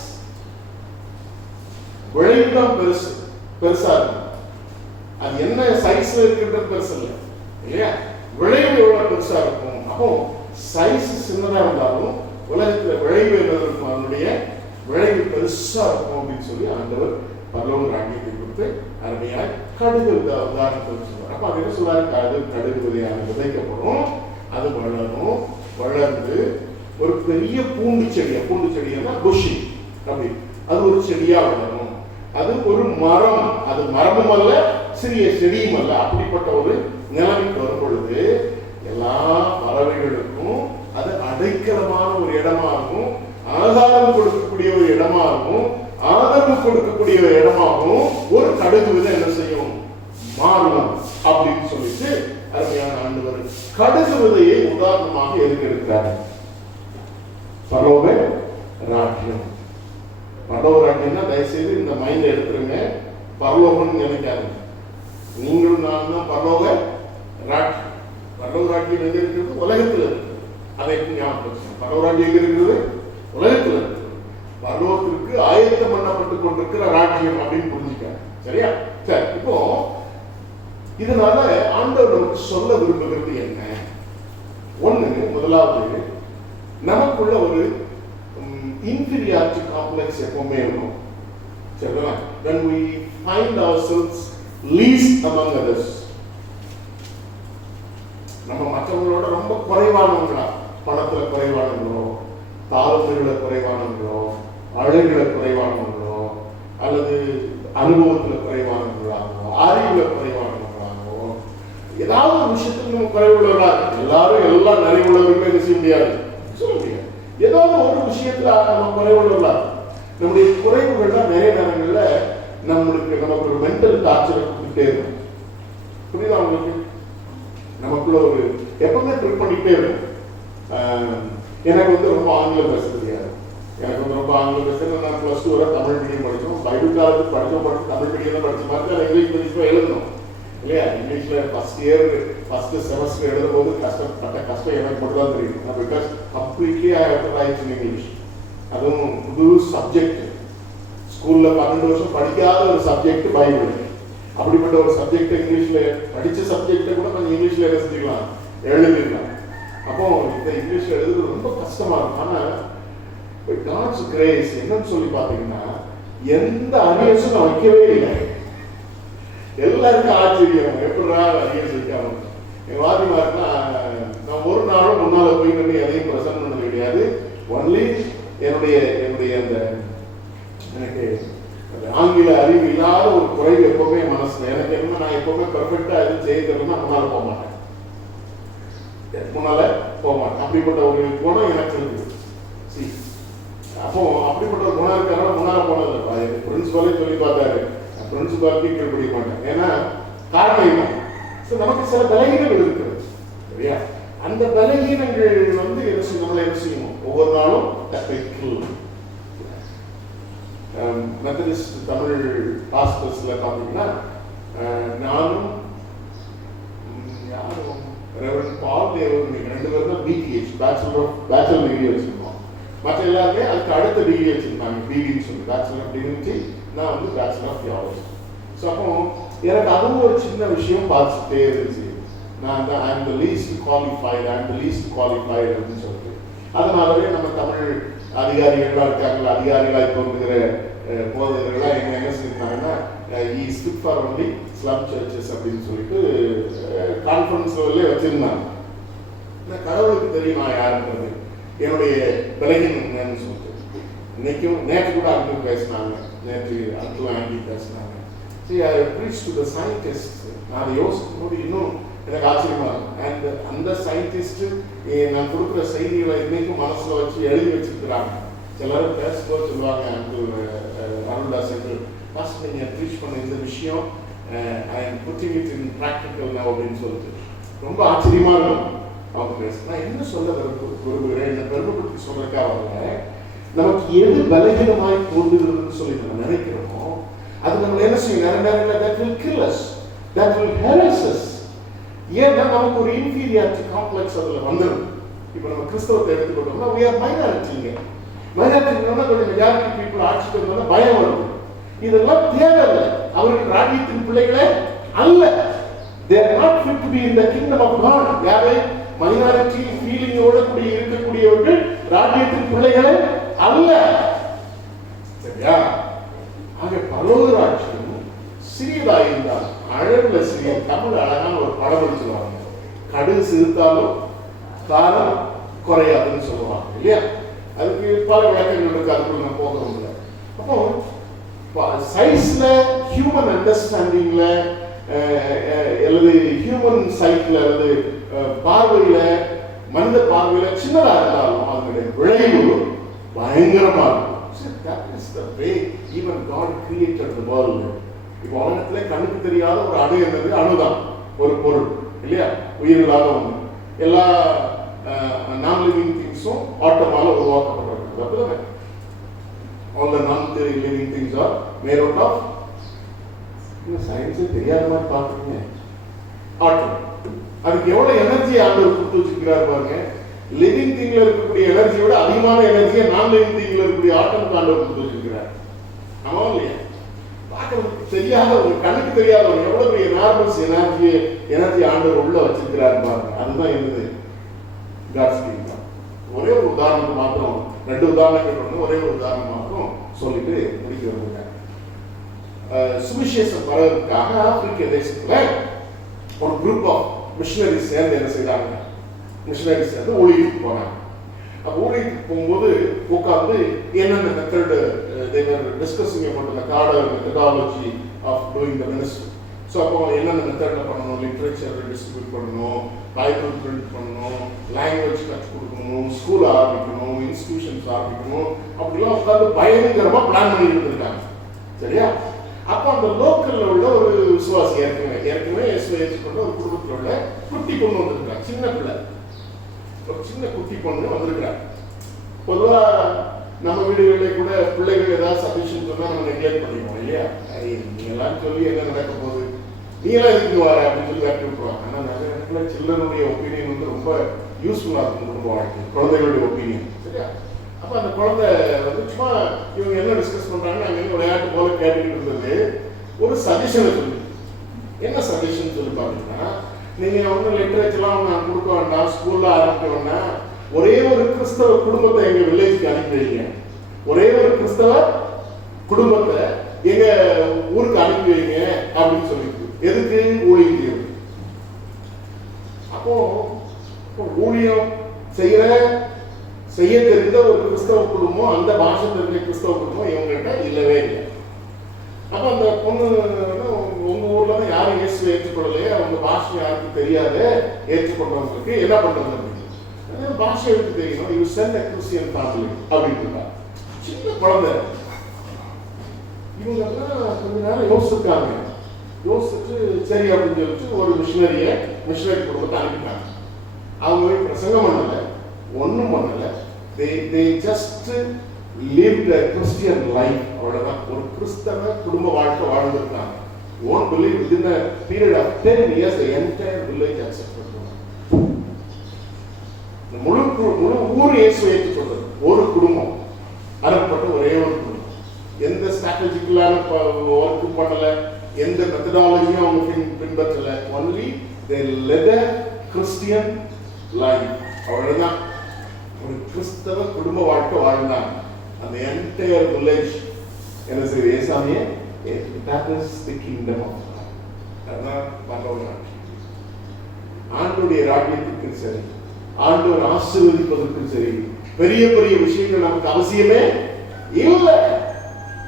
விளைவுதான் பெருசா இருக்கும். அது என்ன சைஸ்ல இருக்குன்றது பெருசு இல்லை இல்லையா? விளைவு எவ்வளவு பெருசா இருக்கும். அப்போ சைஸ் சின்னதா இருந்தாலும் உலகத்துல விளைவு என்ன இருக்கும், அதனுடைய விளைவு பெருசா இருக்கும் அப்படின்னு சொல்லி ஆண்டவர் பரலோக ராஜ்யத்தை கொடுத்து அருமையாய் கடுகு உதாரணத்தை சொல்றார். அப்ப அது என்ன சொல்றாரு, கடுகு விதையாக விதைக்கப்படும், அது வளரும், வளர்ந்து ஒரு பெரிய பூண்டு செடியா, பூண்டு செடியா புஷி அப்படி அது ஒரு செடியா வளரும். அது ஒரு மரம், அது மரமும் அல்ல சிறிய செடியும் அல்ல. அப்படிப்பட்ட ஒரு நிலைமைக்கு வரும் பொழுது எல்லா பறவைகளுக்கும் அது அடைக்கலமான ஒரு இடமாகவும், ஆதாரம் கொடுக்கக்கூடிய ஒரு இடமாகவும், ஆதரவு கொடுக்கக்கூடிய ஒரு இடமாகவும் ஒரு கடுகு விதை என்ன செய்யும், மாறும் அப்படின்னு சொல்லிட்டு அருமையான ஆண்டவர் கடுகு விதையை உதாரணமாக எடுக்கிறார். பரலோக ராஜ்யம், பரலோக ராஜ்யம்னா தயவுசெய்து இந்த மைண்ட எடுத்துருங்க. பரலோகம்னு நினைக்காது. நீங்களும் நான் தான் பரலோக ராஜ்யம். பரலோக ராஜ்யம் எங்க இருக்கிறது? உலகத்தில் இருக்கு. அதை ஞாபகம். பரலோக ராஜ்யம் எங்க இருக்கிறது? உலகத்தில் இருக்கு. பரலோகத்திற்கு ஆயத்தம் பண்ணப்பட்டு கொண்டிருக்கிற ராஜ்யம் அப்படின்னு புரிஞ்சுக்க. சரியா? சரி, இப்போ இதனால ஆண்டவர் நமக்கு சொல்ல விரும்புகிறது என்ன? ஒண்ணு, முதலாவது, நமக்குள்ள ஒரு inferiority complex எப்பவுமே இருக்கும். சரிங்களா? when we find ourselves least among others, நம்ம மற்றவங்களோட ரொம்ப குறைவானவங்களா, பணத்துல குறைவானவங்களோ, தாழ்வுகளை குறைவானவங்களோ, அழகுல குறைவானவங்களோ, அல்லது அனுபவத்துல குறைவானவங்களாகவோ, அறிவுல குறைவானவங்களாகவோ, ஏதாவது ஒரு விஷயத்துல நம்ம குறைவுள்ளவர்களா, எல்லாரும் எல்லாம் நிறைவுள்ளவர்கள் என்ன செய்ய முடியாது, சொல்ல முடியாது. ஏதாவது ஒரு விஷயத்துல நம்ம குறைவுள்ளவர்களா, நம்முடைய குறைவுகள்லாம் நிறைய நேரங்கள்ல நமக்கு ஒரு மென்டல் டார்ச்சரை கொடுத்துட்டே இருக்கும். புரியுதா உங்களுக்கு? நமக்குள்ள ஒரு எப்பவுமே ட்ரிப் பண்ணிக்கிட்டே இருக்கும். எனக்கு வந்து ரொம்ப ஆங்கிலம் பேச தெரியாது. எனக்கு வந்து ரொம்ப ஆங்கிலம் பேச, நான் +2 வரை தமிழ் மீடியம் படித்தோம். பைபிள் காலேஜ் படித்து தமிழ் மீடியம் தான் படிச்ச மாதிரி இங்கிலீஷ் மீடியம் எழுதணும் இல்லையா? இங்கிலீஷ்ல ஃபர்ஸ்ட் இயர் ஃபர்ஸ்ட் செமஸ்டர் எழுதும் போது கஷ்டம் எனக்கு மட்டும் தான் தெரியும். Because completely I have to right in English. அதுவும் புது சப்ஜெக்ட். ஸ்கூல்ல 12 வருஷம் படிக்காத ஒரு சப்ஜெக்ட் பைபிள். அப்படிப்பட்ட ஒரு சப்ஜெக்ட் இங்கிலீஷ்ல படிச்ச சப்ஜெக்டை கூட கொஞ்சம் இங்கிலீஷ்ல என்ன செஞ்சுக்கலாம், எழுதிடலாம். அப்போ இந்த இங்கிலீஷ்ல எழுதுறது ரொம்ப கஷ்டமா இருக்கும். ஆனா காட்ஸ் கிரேஸ் என்னன்னு சொல்லி பாத்தீங்கன்னா, எந்த அரியர்ஸும் நான் வைக்கவே இல்லை. எல்லாருக்கும் ஆச்சரியம், எப்படா அரியர்ஸ் வைக்காம. என் வாதிமாருக்குன்னா நான் ஒரு நாளும் முன்னால போய் நின்று எதையும் பிரசன்ட் பண்ணது கிடையாது. ஒன்லி என்னுடைய அந்த எனக்கு ஆங்கில அறிவு இல்லாத ஒரு குறைவு எப்பவுமே மனசுல எனக்கு என்ன, நான் எப்பவுமே பெர்ஃபெக்டா எதுவும் செய்யறதுன்னா முன்னால போக மாட்டேன். அப்படிப்பட்ட ஒரு குணம் எனக்கு இருக்கு. அப்போ அப்படிப்பட்ட ஒரு குணம் இருக்கிறனால முன்னால போனது பிரின்சிபாலே சொல்லி பார்த்தாரு, பிரின்சிபாலுக்கு கீழ்படிய மாட்டேன். ஏன்னா காரணம் என்ன, நமக்கு சில பலகீனங்கள் இருக்கிறது சரியா? அந்த பலகீனங்கள் வந்து நம்மளை என்ன செய்யணும், ஒவ்வொரு நாளும் மெத்தடிஸ்ட் தமிழ் பாஸ்டர்ஸ்ல பார்த்தீங்கன்னா நானும் யாரும் ரெவரண்ட் பால் தேவன் 2 பேரும் தான் பிடிஎச் பேச்சுலர் டிகிரி வச்சிருக்கோம். மற்ற எல்லாருமே அதுக்கு அடுத்த டிகிரி வச்சிருந்தாங்க, பிடின்னு சொல்லி பேச்சுலர் ஆஃப் டிவினிட்டி. நான் வந்து பேச்சுலர் ஆஃப் தியாலஜி. ஸோ அப்போ எனக்கு அதுவும் ஒரு சின்ன விஷயம் பார்த்துட்டே இருந்துச்சு. நான் தான் I am the least qualified அப்படின்னு சொல்லிட்டு. அதனாலவே நம்ம தமிழ் அதிகாரிகள்லாம் இருக்காங்களா, அதிகாரிகளாக தோன்றுகிற போதகர்கள்லாம் என்ன செஞ்சிருந்தாங்கன்னா, is fit for only slum churches அப்படின்னு சொல்லிட்டு கான்ஃபரன்ஸ் லெவல்லே வச்சிருந்தாங்க. கடவுளுக்கு தெரியும் நான் யாருன்றது, என்னுடைய பலகீனம் சொல்லிட்டு. நேற்று கூட அங்கிள் பேசினாங்க, நேற்று அங்கிள் ஆண்டி பேசினாங்க. See, I preach to the scientists. நான் யோசிக்கும் போது இன்னும் எனக்கு ஆச்சரியமா இருக்கும். அண்ட் அந்த சயின்டிஸ்ட் நான் கொடுக்குற செய்திகளை இன்னைக்கும் மனசுல வச்சு எழுதி வச்சிருக்கிறாங்க. சிலர் பேசும்போது சொல்லுவாங்க, அருள்தாஸ் ஃபர்ஸ்ட் நீங்க ப்ரீச் பண்ண இந்த விஷயம் I am putting it in practical now அப்படின்னு சொல்லிட்டு ரொம்ப ஆச்சரியமா இருக்கும் அவங்க பேச. நான் என்ன சொல்ல விரும்புகிறேன், இந்த பெருமைப்படுத்தி சொல்றதுக்காக வரல. நமக்கு எது பலகீனமாய் தோன்றுகிறதுன்னு சொல்லி நம்ம நினைக்கிறோமோ அது நம்ம என்ன செய்யும், நிறைய நேரங்களில் that will kill us, that will harass us. ஏன்னா நமக்கு ஒரு இன்ஃபீரியாரிட்டி காம்ப்ளெக்ஸ் அதுல வந்துடும். இப்போ நம்ம கிறிஸ்தவத்தை எடுத்துக்கிட்டோம்னா we are minority. மைனாரிட்டினா கொஞ்சம் மெஜாரிட்டி பீப்புள் ஆட்சிக்கு வந்தோம்னா பயம் வரும். இதெல்லாம் தேவையில்லை. அவர்கள் ராஜ்யத்தின் பிள்ளைகளே அல்ல. they are not fit to be in the kingdom of God. யாரை மைனாரிட்டி ஃபீலிங்கோட கூடிய இருக்கக்கூடியவர்கள் ராஜ்யத்தின் பிள்ளைகளே அல்ல. சரியா? ஆக பரலோக ராஜ்யம் சிறியதாயிருந்தால் அழகுல சிறிய, தமிழ் அழகான ஒரு படம் சொல்லுவாங்க, கடுகு சிறுத்தாலும் காரம் குறையாதுன்னு சொல்லுவாங்க இல்லையா? அதுக்கு பல விளக்கங்கள் இருக்கு, அதுக்குள்ள நான் போக முடியல. அப்போ சயின்ஸ்ல ஹியூமன் அண்டர்ஸ்டாண்டிங்ல அல்லது ஹியூமன் சைட்ல அல்லது பார்வையில மனித பார்வையில சின்னதா இருந்தாலும் அதனுடைய விளைவு பயங்கரமா இருக்கும். That is the way even God created the world. இப்போ உலகத்துல கண்ணுக்கு தெரியாத ஒரு அணு என்னது? அணுதான், ஒரு பொருள் இல்லையா, உயிரில்லாத ஒன்று. எல்லா நான் லிவிங் திங்ஸும் ஆட்டமால உருவாக்கப்பட்டிருக்கு. அப்படிதானே? All the non-living things are made out of, சயின்ஸே தெரியாத மாதிரி பார்க்குறீங்க, ஆட்டம். அதுக்கு எவ்வளவு எனர்ஜி ஆண்டவர் கொடுத்து வச்சிருக்கிறார் பாருங்க. லிவிங் திங்ல இருக்கக்கூடிய எனர்ஜியை விட அதிகமான எனர்ஜியை நான் லிவிங் திங்ல இருக்கக்கூடிய ஆட்டம் ஆண்டவர் கொடுத்து வச்சிருக்கிறார். ஆமா இல்லையா? பார்க்கறதுக்கு தெரியாத ஒரு கண்ணுக்கு தெரியாத ஒரு எவ்வளவு பெரிய நார்மல்ஸ் எனர்ஜி ஆண்டவர் உள்ள வச்சிருக்கிறார் பாருங்க. அதுதான் என்னது? God's kingdom. ஒரே ஒரு உதாரணத்துக்கு மாத்திரம், 2 உதாரணங்கள் வந்து ஒரே ஒரு உதாரணம் மாத்திரம் சொல்லிட்டு முடிக்க வருங்க. சுவிசேஷம் பரவதற்காக ஆப்பிரிக்க தேசத்துல ஒரு குரூப் ஆஃப் மிஷனரிஸ் சேர்ந்து என்ன செய்தாங்க? மிஷனரிஸ் சேர்ந்து ஊழியத்துக்கு போனாங்க. அப்போ ஊழியத்துக்கு போகும்போது உட்காந்து என்னென்ன மெத்தட் டிஸ்கஸிங் பண்ண methodology of doing the ministry. So அப்போ என்னென்ன மெத்தட்ல பண்ணணும், லிட்ரேச்சர் டிஸ்ட்ரிபியூட் பண்ணணும், பைபிள் பிரிண்ட் பண்ணணும், லாங்குவேஜ் கற்றுக் கொடுக்கணும், ஸ்கூல் ஆரம்பிக்கணும், இன்ஸ்டிடியூஷன்ஸ் ஆரம்பிக்கணும், அப்படிலாம் உட்காந்து பயங்கரமா பிளான் பண்ணிட்டு இருந்திருக்காங்க. சரியா? அப்போ அந்த லோக்கல்ல உள்ள ஒரு விசுவாசி ஏற்கனவே ஏற்றுக்கொண்ட ஒரு குடும்பத்தில் உள்ள குட்டி பொண்ணு வந்திருக்காங்க. சின்ன பிள்ளை, ஒரு சின்ன குட்டி பொண்ணு வந்திருக்கிறாங்க. பொதுவா நம்ம வீடுகளில் கூட பிள்ளைகள் ஏதாவது சஜஷன் சொன்னா நம்ம நெக்லெக்ட் பண்ணிடுவோம் இல்லையா? நீ எல்லாம் சொல்லி என்ன நடக்க போகுது, நீ எல்லாம் எதுக்கு வர அப்படின்னு சொல்லி கட்டி விட்டுருவாங்க. ஆனா நிறைய இடத்துல சில்லனுடைய ஒப்பீனியன் வந்து ரொம்ப யூஸ்ஃபுல்லா இருக்கும் குடும்ப வாழ்க்கை, குழந்தைகளுடைய ஒப்பீனியன். சரியா? அப்ப அந்த குழந்தை வந்து சும்மா இவங்க என்ன டிஸ்கஸ் பண்றாங்க அங்க விளையாட்டு போல கேட்டுக்கிட்டு இருந்தது. ஒரு சஜஷனை சொல்லி, என்ன சஜஷன் சொல்லி பாத்தீங்கன்னா, நீங்க ஒன்றும் லிட்டரேச்சர்லாம் நான் கொடுக்க வேண்டாம், ஸ்கூல்ல ஆரம்பிக்க வேண்டாம், ஒரே ஒரு கிறிஸ்தவ குடும்பத்தை எங்க வில்லேஜுக்கு அனுப்பி வைங்க, ஒரே ஒரு கிறிஸ்தவ குடும்பத்தை எங்க ஊருக்கு அனுப்பி வைங்க அப்படின்னு சொல்லிட்டு. எதுக்கு? ஊழியம். அப்போ ஊழியம் செய்ய தெரிந்த ஒரு கிறிஸ்தவ குடும்பம், அந்த பாஷை தெரிஞ்ச கிறிஸ்தவ குடும்பம் இவங்ககிட்ட இல்லவே இல்லை. அப்ப அந்த பொண்ணு உங்க ஊர்ல தான் யாரும் இயேசுவை ஏற்றுக்கொள்ளலையே, அவங்க பாஷை யாருக்கும் தெரியாது, ஏற்றுக்கொண்டவங்களுக்கு என்ன பண்றது அப்படின்னு பாஷை எடுத்து தெரியணும், you sent a Christian family அப்படின்னு. சின்ன குழந்தை. இவங்க கொஞ்ச நேரம் யோசிச்சிருக்காங்க. யோசிச்சுட்டு சரி அப்படின்னு சொல்லிட்டு ஒரு மிஷனரி குடும்பத்தை அனுப்பிட்டாங்க. அவங்க போய் பிரசங்கம் பண்ணல, ஒன்றும் பண்ணல. they just lived a Christian life. அவ்வளவுதான். ஒரு கிறிஸ்தவ குடும்ப வாழ்க்கை வாழ்ந்திருக்காங்க. won't believe within a period of 10 years the entire village accepted. முழு ஊர் இயேசுவை ஏற்றுக்கொண்டது ஒரு குடும்பம், அனுப்பப்பட்ட ஒரே ஒரு குடும்பம். எந்த ஸ்ட்ராட்டஜிக்கலான ஒர்க்கும் பண்ணல, எந்த மெத்தடாலஜியும் அவங்க பின்பற்றல. Only they led a Christian life. அவ்வளவுதான். ஒரு கிறிஸ்தவ குடும்ப வாழ்க்கை வாழ்ந்தாங்க. அந்த என்டையர் வில்லேஜ் என்ன செய்யுது? ஏசாமியே, that is the kingdom of God. அதான் பரலோகம். ஆண்டவருடைய ராஜ்யத்துக்கு சரி, ஆண்டவர் ஆசீர்வதிப்பதற்கு சரி, பெரிய பெரிய விஷயங்கள் நமக்கு அவசியமே இல்லை.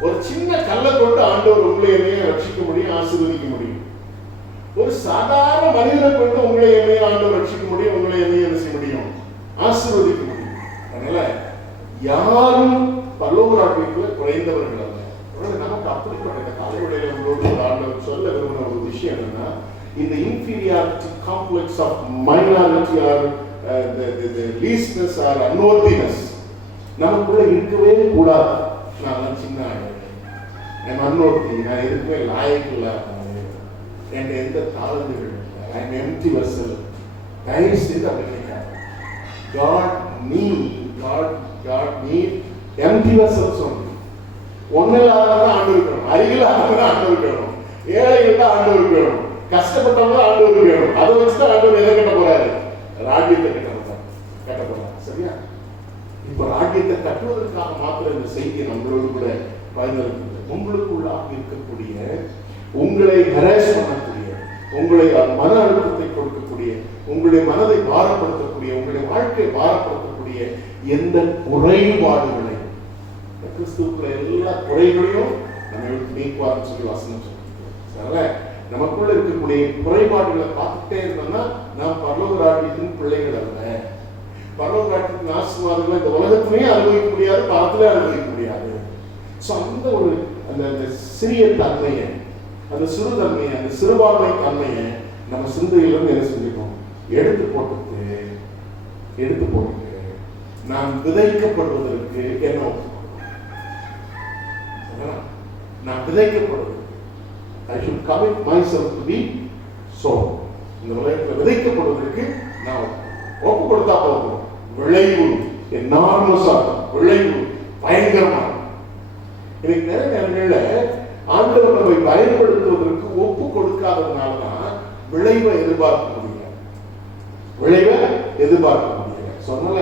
ஒரு சின்ன கல்லை கொண்டு ஆண்டவர் உங்களை என்னைய ரட்சிக்க முடியும், ஆசீர்வதிக்க முடியும். ஒரு சாதாரண மனிதனை கொண்டு உங்களை என்னைய ஆண்டவர் ரட்சிக்க முடியும், உங்களை என்னைய என்ன செய்ய முடியும்? ஆசீர்வதிக்க முடியும். அதனால யாரும் பரலோக ராஜ்யத்தில் குறைந்தவர்கள் அல்ல. நமக்கு அப்படிப்பட்ட காலையுடைய உங்களோடு ஆண்டவர் சொல்ல விரும்பின ஒரு விஷயம் என்னன்னா, இந்த inferiority complex of minority or the leastness or unworthiness நமக்குள்ள இருக்கவே கூடாது. நான் சின்ன நான் unworthy, நான் எதுக்குமே லாயக்கு இல்லை, என் எந்த தாழ்ந்துகள் இல்லை, I am empty vessel. தயவு செய்து அப்படி நினைக்காது. God need empty vessels only. ஒன்னில்லாதவங்க ஆண்டு இருக்கணும், அருகில்லாதவங்க ஆண்டு இருக்கணும், ஏழைகள் தான் ஆண்டு இருக்கணும், கஷ்டப்பட்டவங்க ஆண்டு இருக்கணும். அதை வச்சுதான் ஆண்டு எதை கட்ட போறாரு? ராஜ்யத்தை கட்ட போறாரு. சரியா? இப்ப ராஜ்யத்தை கட்டுவதற்காக மாத்திரம் இந்த செய்தி நம்மளோடு கூட பயன்படுத்துகிறது. உங்களுக்குள்ளாக இருக்கக்கூடிய, உங்களை ஹராஸ் பண்ணக்கூடிய, உங்களை மன அழுத்தத்தை கொடுக்கக்கூடிய, உங்களுடைய மனதை பாரப்படுத்தக்கூடிய, உங்களுடைய வாழ்க்கையை பாரப்படுத்தக்கூடிய எந்த குறைபாடுகளை, கிறிஸ்துவுக்குள்ள எல்லா குறைகளையும் நம்மை விட்டு நீக்குவார்னு சொல்லி வசனம் சொல்லுங்க. நமக்குள்ள இருக்கக்கூடிய குறைபாடுகளை பார்த்துட்டே இருந்தோம்னா நாம் பரலோக ராஜ்யத்தின் பிள்ளைகள் அல்ல. பரலோக ராஜ்யத்தின் ஆசீர்வாதங்களை இந்த உலகத்திலேயே அனுபவிக்க முடியாது, பரத்திலே அனுபவிக்க முடியாது. ஸோ அந்த ஒரு அந்த சிறிய தன்மையை, அந்த சிறு தன்மையை, அந்த சிறுபான்மை தன்மையை நம்ம சிந்தையிலிருந்து என்ன செஞ்சுக்கணும், எடுத்து போட்டு நாம் விதைக்கப்படுவதற்கு என்ன, நான் விதைக்கப்படுவது, I should commit myself to be sown. இந்த உலகத்தில் விதைக்கப்படுவதற்கு நான் ஒப்பு கொடுத்தா போதும். விளைவு என்னார்மஸா, விளைவு பயங்கரமா. எனக்கு நிறைய நேரங்கள்ல ஆண்டவர் நம்மை பயன்படுத்துவதற்கு ஒப்பு கொடுக்காததுனாலதான் விளைவை எதிர்பார்க்க முடியல. சொன்னல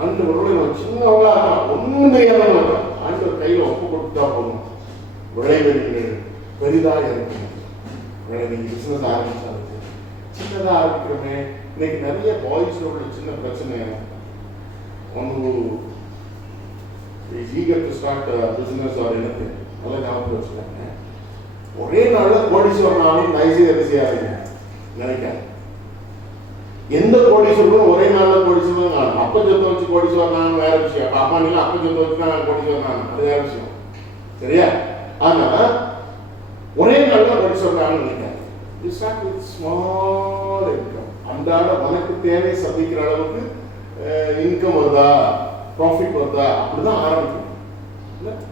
ஆண்டவர் சின்னவங்களா ஒண்ணும் தெரியாதவங்க ஆண்டவர் கையில ஒப்பு கொடுத்தா போதும். விளைவை பெரிதாக இருக்கும். நீங்க பிசினஸ் ஆரம்பிச்சாலும் சின்னதா ஆரம்பிக்கிறோமே. இன்னைக்கு நிறைய பாய்ஸோட சின்ன பிரச்சனை. ஒன்று eager to start a business or anything. நல்லா ஞாபகம் வச்சுக்காங்க. ஒரே நாள்ல கோடீஸ்வரனாலும் நைசே செய்யாதீங்க நினைக்காங்க. எந்த கோடீஸ்வரனும் ஒரே நாள்ல கோடீஸ்வரன் அப்ப சொத்தை வச்சு கோடீஸ்வரனாலும் வேற விஷயம். அப்பா நீங்க அப்ப சொத்தை வச்சுனா கோடீஸ்வரனாலும் அது வேற விஷயம். சரியா? ஆனா ஒரே நாள்ல கோடீஸ்வரனாலும் நினைக்காங்க. You start with small income. அன்றாட உனக்கு தேவை சந்திக்கிற அளவுக்கு இன்கம் வருதா, ப்ராஃபிட் வருதா, அப்படிதான் ஆரம்பிக்கும்.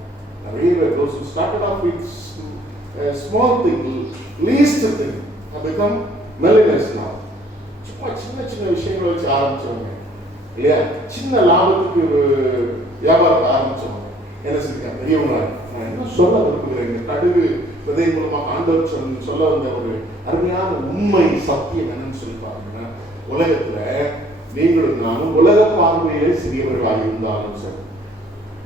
நிறைய பேர் those who started off with small thing, least thing, have become millionaires now. சும்மா சின்ன விஷயங்களை வச்சு ஆரம்பிச்சவங்க இல்லையா, சின்ன லாபத்துக்கு ஒரு வியாபாரத்தை ஆரம்பிச்சவங்க என்ன செஞ்சாங்க பெரியவங்க. நான் என்ன சொல்ல விரும்புகிறேன், கடுகு விதை மூலமாக ஆண்டவர் சொல்ல வந்த ஒரு அருமையான உண்மை சத்தியம் என்னன்னு சொல்லி பாருங்கன்னா, உலகத்துல நீங்களும் நானும் உலக பார்வையிலே சிறியவர்களாக இருந்தாலும் சரி,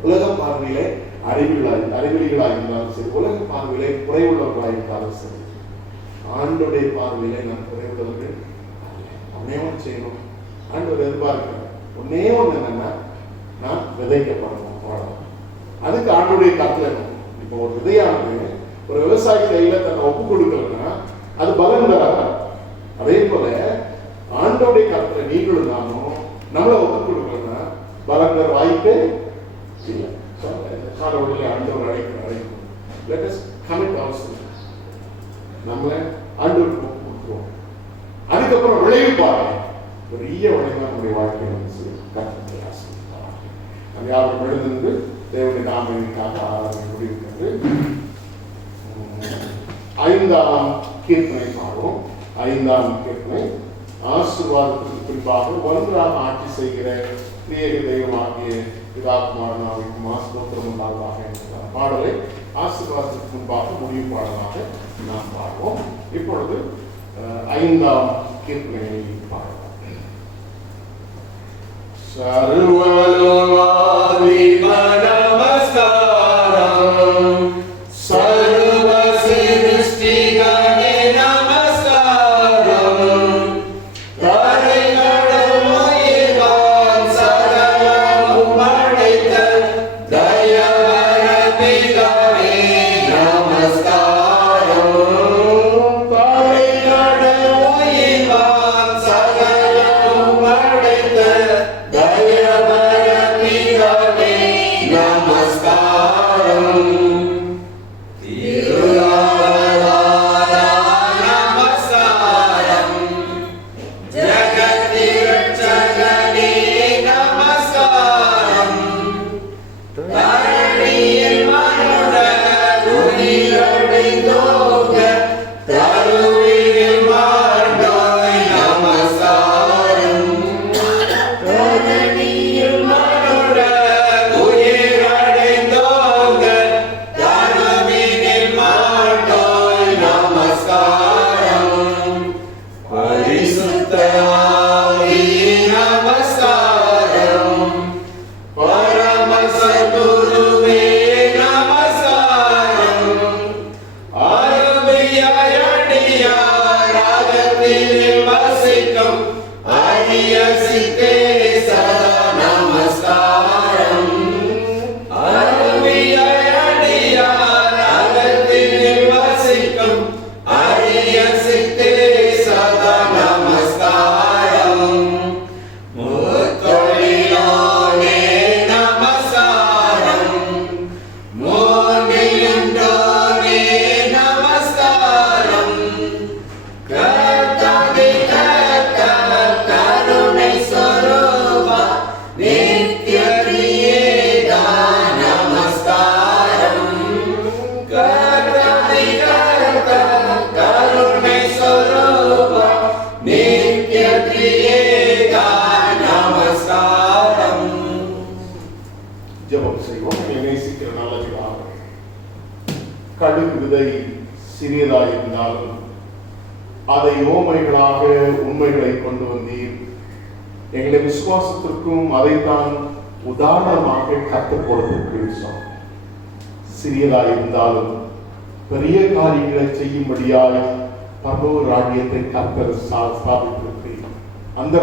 உலக பார்வையிலே அறிவிலிகளாக இருந்தாலும் சரி, உலக பார்வையிலே குறைவுள்ளவர்களாக இருந்தாலும் சரி, ஆண்டோடைய பார்வையிலே நாம் குறைவுள்ளவர்கள் ஒன்னே ஒன்று செய்யணும். ஆண்டவர் எதிர்பார்க்கிறார் ஒன்னே ஒன்று என்னன்னா, நான் விதைக்கப்படணும். அதுக்கு ஆண்டோடைய கட்டளை. இப்போ ஒரு விதையானது ஒரு விவசாயி கையில தன்னை ஒப்பு கொடுக்கலன்னா அது பலன் தராது. அதே போல ஆண்டோடைய கருத்துல நீங்களும் நானும் நம்மளை ஒப்பு கொடுக்கலன்னா பலன் தர வாய்ப்பே இல்லை. ஆண்டவர் அழைக்கும். Let us commit ourselves. நம்மளை ஆண்டவருக்கு ஒப்பு கொடுக்கிறோம். அதுக்கப்புறம் விளைவு பாருங்க, பெரிய விளைவு நம்முடைய வாழ்க்கையில் வந்து கருத்தை ஆசைப்படுறாங்க. நம்ம யாரும் எழுந்து தேவனுடைய நாமத்திற்காக ஆராதனை முடிவுகிறது. 5ஆம் கீர்த்தனை பாடுவோம். 5ஆம் கீர்த்தனை ஆசீர்வாதத்துக்கு பின்பாக ஒன்றாக ஆட்சி செய்கிற திரியேக தெய்வமாகிய பிதாகுமாரனாவிற்கு ஸ்தோத்திரம் உண்டாவதாக என்கிற பாடலை ஆசீர்வாதத்துக்கு முன்பாக முடிவு பாடலாக நாம் பாடுவோம். இப்பொழுது 5ஆம் கீர்த்தனையை பாடலாம். சர்வலோகாதி சிறியதாயிருந்தாலும் அதை ஓமைகளாக உண்மைகளை கொண்டு வந்தீர். எங்களை விசுவாசத்திற்கும் அதைத்தான் உதாரணமாக கற்றுக் கொடுத்திருக்கிறீர்கள். சிறியதாயிருந்தாலும் பெரிய காரியங்களை செய்யும்படியாக பரலோக ராஜ்யத்தை கர்த்தர் ஸ்தாபித்திருக்கிறீர். அந்த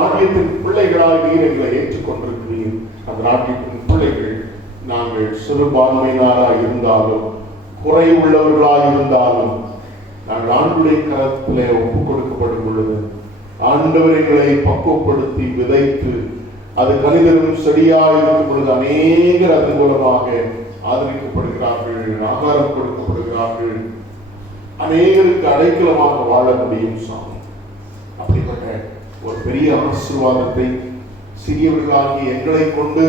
ராஜ்யத்தின் பிள்ளைகளாய் நீர் எங்களை ஏற்றுக்கொண்டிருக்கிறீர். அந்த ராஜ்யத்தின் பிள்ளைகள் நாங்கள் சிறுபான்மையினராக இருந்தாலும் குறை உள்ளவர்களாக இருந்தாலும் நாங்கள் ஆண்டுடைய கரத்திலே ஒப்புக் கொடுக்கப்படும் பொழுது ஆண்டவர் எங்களை பக்குவப்படுத்தி விதைத்து அது கனிதரும் செடியாக இருக்கும் பொழுது அநேகர் அதன் மூலமாக ஆதரிக்கப்படுகிறார்கள், ஆகாரம் கொடுக்கப்படுகிறார்கள், அநேகருக்கு அடைக்கலமாக வாழ முடியும். சாமி, அப்படிப்பட்ட ஒரு பெரிய ஆசீர்வாதத்தை சிறியவர்களாகி எங்களை கொண்டு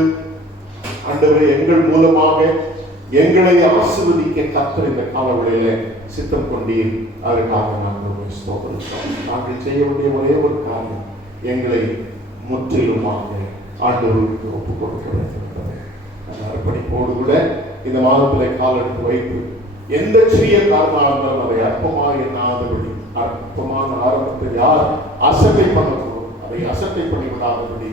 ஆண்டவரே எங்கள் மூலமாக எங்களை ஆசீர்வதிக்க கர்த்தர் இந்த காலவெளியில சித்தம் கொண்டீர். அதற்காக நாங்கள் செய்ய வேண்டிய ஒரே ஒரு காரியம், எங்களை முற்றிலுமாக ஆண்டவருக்கு ஒப்புக் கொடுக்க வேண்டும். அர்ப்பணிப்போடு கூட இந்த மாதத்திலே கால் எடுத்து வைத்து எந்த சிறிய காரணமாக இருந்தாலும் அதை அற்பமாக எண்ணாதபடி, அற்பமான ஆரம்பத்தை யார் அசட்டை பண்ணக்கூடும் அதை அசட்டை பண்ணிவிடாதபடி,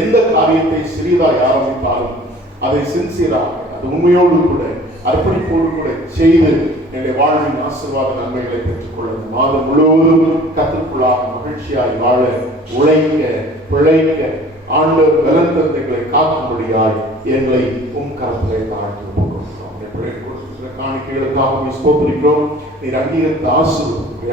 எந்த காரியத்தை சிறியதாக ஆரம்பித்தாலும் அதை சின்சியராக அது உண்மையோடு கூட அர்ப்பணிப்போடு கூட செய்து என்னுடைய வாழ்வின் ஆசீர்வாத நன்மைகளை பெற்றுக்கொள்ள மாதம் முழுவதும் கத்திற்குள்ளாக மகிழ்ச்சியாய் வாழ உழைக்க பிழைக்க ஆண்டவர் பலத்தந்தைகளை காக்கும்படியாய் எங்களை கரத்திலே தாழ்த்து கொடுக்கிறோம். காணிக்கைகளுக்காக ஸ்தோத்திரிக்கிறோம். நீர் அங்கீகரித்த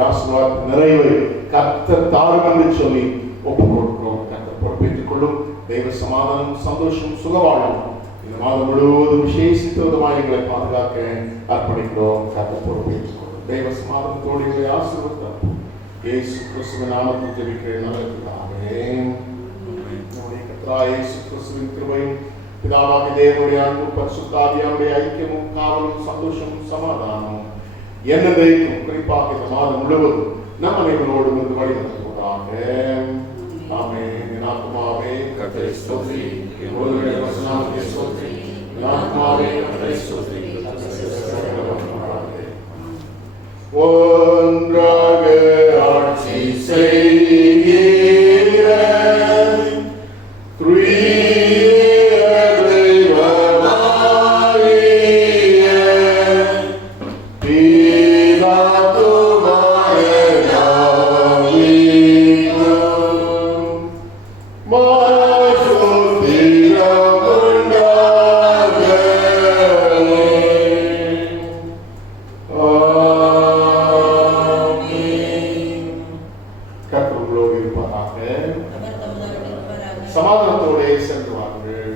ஆசீர்வாத நிறைவை கர்த்தர் தாரும் என்று சொல்லி ஒப்புக் கொடுக்கிறோம். கர்த்தர் பொறுப்பேற்றுக் கொள்ளும். தெய்வ சமாதானம், சந்தோஷம், சுகவாழும் இந்த மாதம் முழுவதும் விசேஷித்த விதமாக எங்களை பாதுகாக்க அர்ப்பணிக்கிறோம். கர்த்தர் பொறுப்பேற்றுக் கொள்ளும். தெய்வ சமாதானத்தோடு எங்களை ஆசீர்வதித்தார். இயேசு கிறிஸ்துவின் நாமத்தில் ஜெபிக்கிறேன். இயேசு கிறிஸ்துவின் கிருபையும் பிதாவாகிய தேவனுடைய அன்பும் பரிசுத்த ஆவியானுடைய ஐக்கியமும் காவலும் சந்தோஷமும் சமாதானமும் என்னதையும் குறிப்பாக இந்த மாதம் முழுவதும் நம் அனைவரோடு இருந்து வழி நடத்துவதாக. ஆமென். என் ஆத்துமாவே கர்த்தரை ஸ்தோத்திரி, என் ஒருவருடைய வசனத்தை ஸ்தோத்திரி, என் ஆத்துமாவே கர்த்தரை ஸ்தோத்திரி. ஒன்றாக ஆட்சி செய்கிற சமாதானத்தோடு சென்று வாருங்கள்.